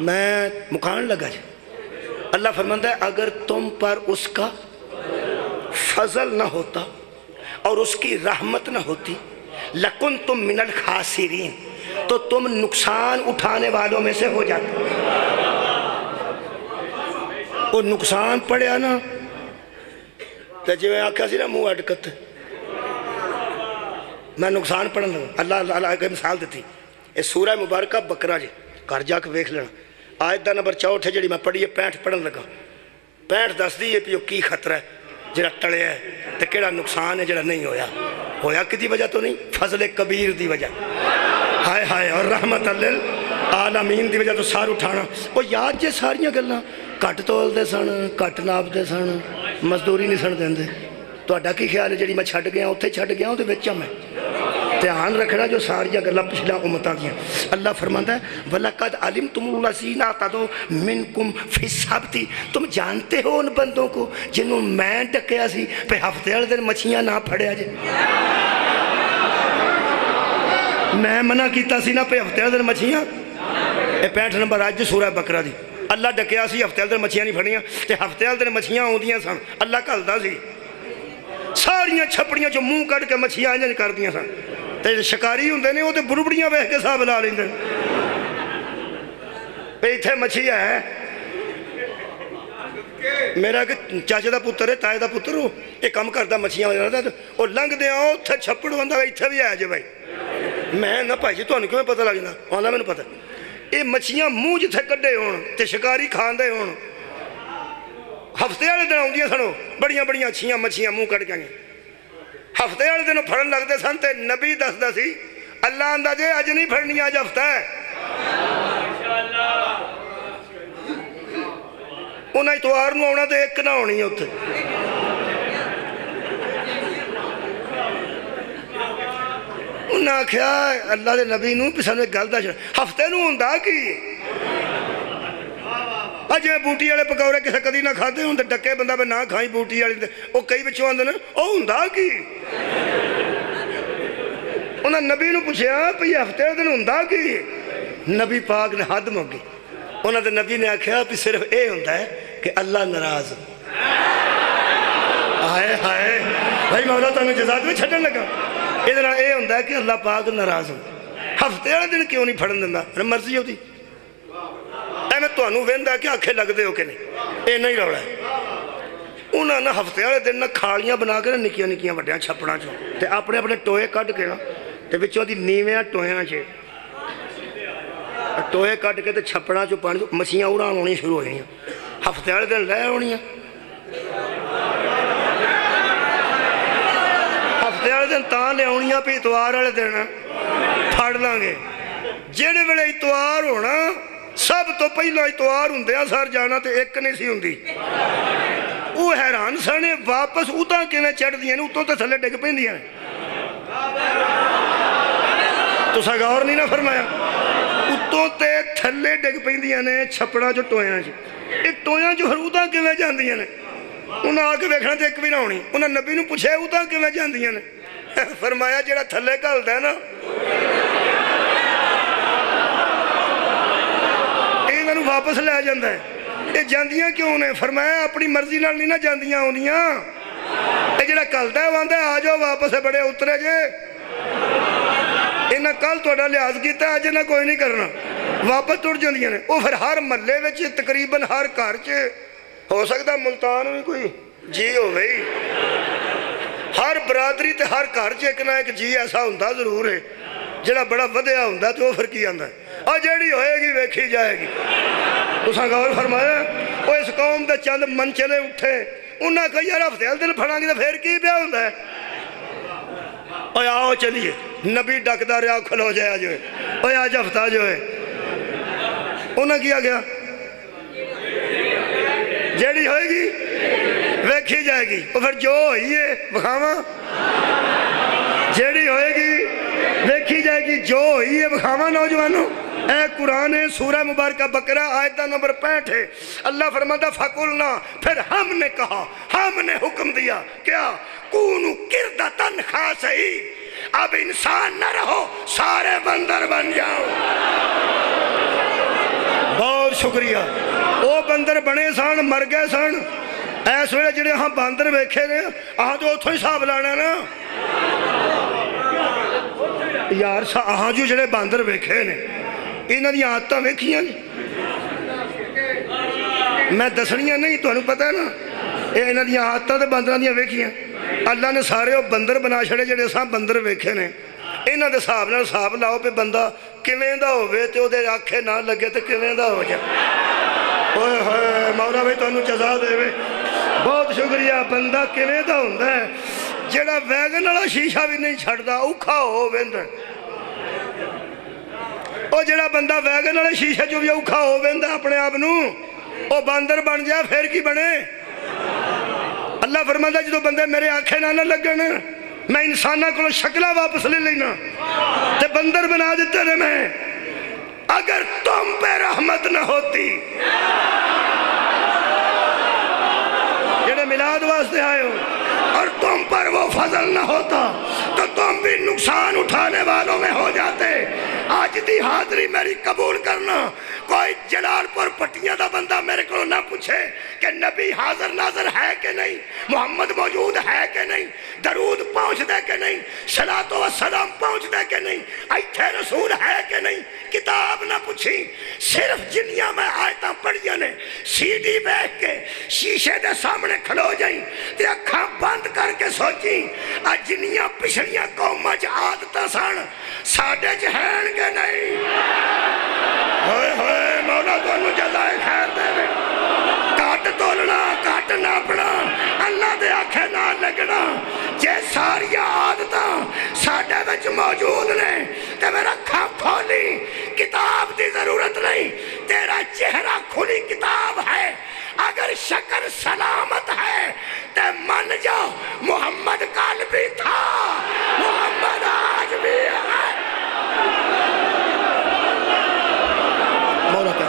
میں مکان لگا جی، اللہ فرماندہ ہے اگر تم پر اس کا فضل نہ ہوتا اور اس کی رحمت نہ ہوتی لَكُنْتُم مِّنَ الْخَاسِرِينَ، تو تم نقصان اٹھانے والوں میں سے ہو جاتے۔ وہ نقصان پڑیا نا تو جو میں آکھا سی نا منہ اٹکت، میں نقصان پڑھن لگا۔ اللہ کے مثال دیتی، یہ سورہ مبارکہ بقرہ جی، گھر جا کے ویکھ لینا، آیت دا نمبر 64 ہے جڑی میں پڑھی ہے، 65 پڑھن لگا، 65 دس دی ہے پیو کی خطرہ ہے جڑا ٹڑیا ہے تے کیڑا نقصان ہے جڑا نہیں ہویا کدی وجہ تو نہیں، فضل کبیر دی وجہ، ہائے ہائے، اور رحمت للعالمین دی وجہ تو سار اٹھانا۔ وہ یاد جے ساریاں گلاں، کٹ تول دے سن، کٹ ناپ دے سن، مزدوری نہیں سن دیندے، تو اڈا کی خیال ہے جڑی میں چھڑ گیا اتھے چھڑ گیا ہوں تے بچہ میں دھیان رکھنا جو ساریاں گلاں پچھلا امتاں دیا۔ اللہ فرماتا ہے وَلَقَدْ عَلِمْتُمُ الَّذِينَ اعْتَدَوْا مِنْكُمْ فِي السَّبْتِ، تم جانتے ہو ان بندوں کو جنہوں میں ڈکیا سی پہ ہفتے والے دن مچھیاں نہ پھڑیا جے، میں منع کیتا سی نا پہ ہفتے والے دن مچھیاں، اے 65 نمبر آج سورہ بقرہ دی، اللہ ڈکیا سی ہفتے والے دن مچھیاں نہیں پھڑیاں تے ہفتے والے دن مچھیاں ہوندیاں سن، اللہ کھلدا سی ساریاں چھپڑیاں جو منہ کٹ کے مچھیاں انجن کر دیاں سن، تے شکاری ہوندے نے وہ تے بربڑیاں بیٹھ کے صاحب لا لیندے پہ اتھے مچھی ہے۔ میرا کہ چاچے دا پتر ہے، تائے دا پتر ہو، ایک کم کردہ مچھیاں ہوندے نے، وہ لنگ دے آؤ اتھے چھپڑ ہوندہ اتھے بھی آیا جے بھائی، میں نہ پائی جی تو انہوں کیوں پتہ لگنا، آنا میں نے پتہ، یہ مچھیاں منہ جتھے کڈے ہون تے شکاری کھاندے ہون، ہفتے والے دن آؤندیاں سنو بڑیاں بڑیاں اچھیاں مچھیاں منہ کٹ کے ہفتے والے دنوں پھڑن لگتے سن تے نبی دسدا سی اللہ آندا جے اج نہیں پھڑنی اج ہفتہ ہے، انہیں اتوار نو آنا تے ایک نہ ہونی اتھے، انہیں آکھیا اللہ دے نبی نو پسند ایک گل دا چھڑا ہفتے نو ہوندا کی اج میں بوٹی والے پکوڑے کسے کدی نہ کھاتے ہوں تے ڈکے بندہ پہ نہ کھائیں بوٹی والے وہ کئی بچوں آندے نا او ہوندا کی، انہیں نبی نو پوچھیا پہ یہ ہفتے دن ہوندا کی، نبی پاک نے حد مانگی، انہوں نے نبی نے آکھیا بھی صرف اے ہوندا ہے کہ اللہ ناراض، آئے ہائے بھائی مولا تو ہمیں جزاد میں چھٹن لگا، ادھر اے ہوندا ہے کہ اللہ پاک ناراض ہو، ہفتے والے دن کیوں نہیں پھڑن دیندا، مرضی ہوتی اے میں تو انہوں ویندہ کہ آنکھیں لگ دے ہو کہ نہیں، اے نہیں روڑا ہے، انہوں نے ہفتے والے دن کھالیاں بنا کے نکیاں نکیاں وڈیاں چھپڑا چوں تے اپنے اپنے ٹوئے کٹ کے نا تے بچوں دی نیویاں ٹوئیاں چھے ٹوئے کٹ کے تے چھپڑا چوں پانی مچھیاں اڑان ہونی شروع ہو گئیں ہفتے والے دن لے ہونی ہفتے والے دن تاں لے ہونی پہ اتوار والے دن پھڑ لیں گے جہڑے ویلے اتوار ہونا سب تو پہلا اتوار ہوندیا سر جانا تے ایک نہیں سی ہوندی وہ حیران سنے واپس اتاں کیویں چڑھدیاں نے اتوں تے تھلے ڈگ پیندیاں تساں غور نہیں نہ فرمایا اتوں تے تھلے ڈگ پیندیاں نے چھپڑا جو ٹویاں جی یہ ٹویاں جو ہر اتاں کیویں جاندیاں نے انہاں آ کے ویکھنا تے ایک بھی نہ ہونی انہاں نبی نوں پوچھے اتاں کیویں جاندیاں نے فرمایا جڑا تھلے گھلدا ہے نا واپس لے جاندہ ہے یہ جاندیاں کیوں نے فرمایا اپنی مرضی نال نہیں نہ جاندیاں ہونیاں یہ جڑا کلتا ہے واندہ ہے آ جاؤ واپس ہے بڑے اترے جے انہاں کل توڑا لحاظ کیتا ہے آج انہاں کوئی نہیں کرنا واپس ٹوڑ جاندیاں نے وہ پھر ہر محلے وچ تقریباً ہر گھر چ ہو سکتا ملتان ہوئی کوئی جی ہو گئی ہر برادری تے ہر گھر چ ایک نہ ایک جی ایسا ہوندا ضرور ہے جڑا بڑا ودیا ہوندا تو وہ پھر کی آندا ہے اور جیڑی ہوئے گی ویکھی جائے گی تساں غور فرمایا وہ اس قوم دے چند منچلے اٹھے انہاں کہا یار ہفتے دن پھڑاں گی تو پھر کی پیا ہوندا ہے اوہ آؤ چلیے نبی ڈکدا رہا کھلو جایا جو ہے اوہ آج ہفتہ جو ہے انہاں کیا گیا جیڑی ہوئے گی ویکھی جائے گی وہ پھر جو ہوئی ہے بخاواں جیڑی ہوئے گی ویکھی جائے گی جو ہوئی ہے بخاواں نوجوانوں اے قرآن سورہ مبارکہ بقرہ آیتہ نمبر 65 ہے اللہ فرماتا فَقُلْنَا پھر ہم نے کہا ہم نے حکم دیا کیا کونو کردتن خاصئی اب انسان نہ رہو سارے بندر بن جاؤ بہت شکریہ وہ بندر بنے سان مر گئے سان ایس ویلے جڑے ہاں باندر ویکھے نے آہاں جو اتھو ہی صاحب لانا نا یار آہاں جو جڑے باندر ویکھے نے انہاں دی آدتاں ویکھیاں میں دسنیاں نہیں تو انہوں پتہ ہے نا اے انہاں دی آدتاں تے باندراں دیاں ویکھیاں اللہ نے سارے وہ بندر بنا چھڑے جڑے ساں بندر ویکھے نے انہاں دے صاحب نے صاحب لاؤ پہ بندہ کیویں دا ہوئے تے او دے آنکھیں نہ لگے تے کیویں دا ہو جائے اوہ ہوئے مولا بھائی تو انہوں جزا دے وے بہت شکریہ بندہ کیویں دا ہوندا ہے جڑا ویگن والا شیشہ بھی نہیں چھڑدا اوکھا ہو ویندا او جڑا بندہ ویگن والے شیشے جو بھی اوکھا ہو ویندا اپنے آپ نوں او باندر بن جائے پھر کی بنے اللہ فرماتا جدو بندے میرے آنکھیں نہ لگن میں انسانہ کو شکلہ واپس لے لینا تے بندر بنا دیتے رہے میں اگر تم پہ رحمت نہ ہوتی جڑے میلاد واسطے آئے ہو اور تم پر وہ فضل نہ ہوتا تو تم بھی نقصان اٹھانے والوں میں ہو جاتے آج دی حاضری میری قبول کرنا کوئی جلال پر پٹیاں دا بندہ میرے کو نہ پوچھے کہ نبی حاضر ناظر ہے کہ نہیں محمد موجود ہے کہ نہیں درود پہنچ دے کہ نہیں صلاۃ و سلام پہنچ دے کہ نہیں ایتھے رسول ہے کہ نہیں کتاب نہ پوچھی صرف جنیاں میں آیتاں پڑھیاں نے سی ڈی بیٹھ کے شیشے دے سامنے کھلو جائیں تے اکھاں بند کر کے سوچیں جنیاں پچھڑیاں قوماں چ عادتاں سن ساڈے چ ہین کہ نہیں ہوئے ہوئے مولا تو انہوں جزائے خیر دے وے کٹ تولنا کٹ ناپنا اللہ دے آنکھیں نہ لگنا جے ساری عادتاں ساڈے وچ موجود نے تے میرا کھا کھولی کتاب دی ضرورت نہیں تیرا چہرہ کھلی کتاب ہے اگر شکر سلامت ہے تے من جاؤ محمد کل بھی تھا محمد آج بھی ہے مولا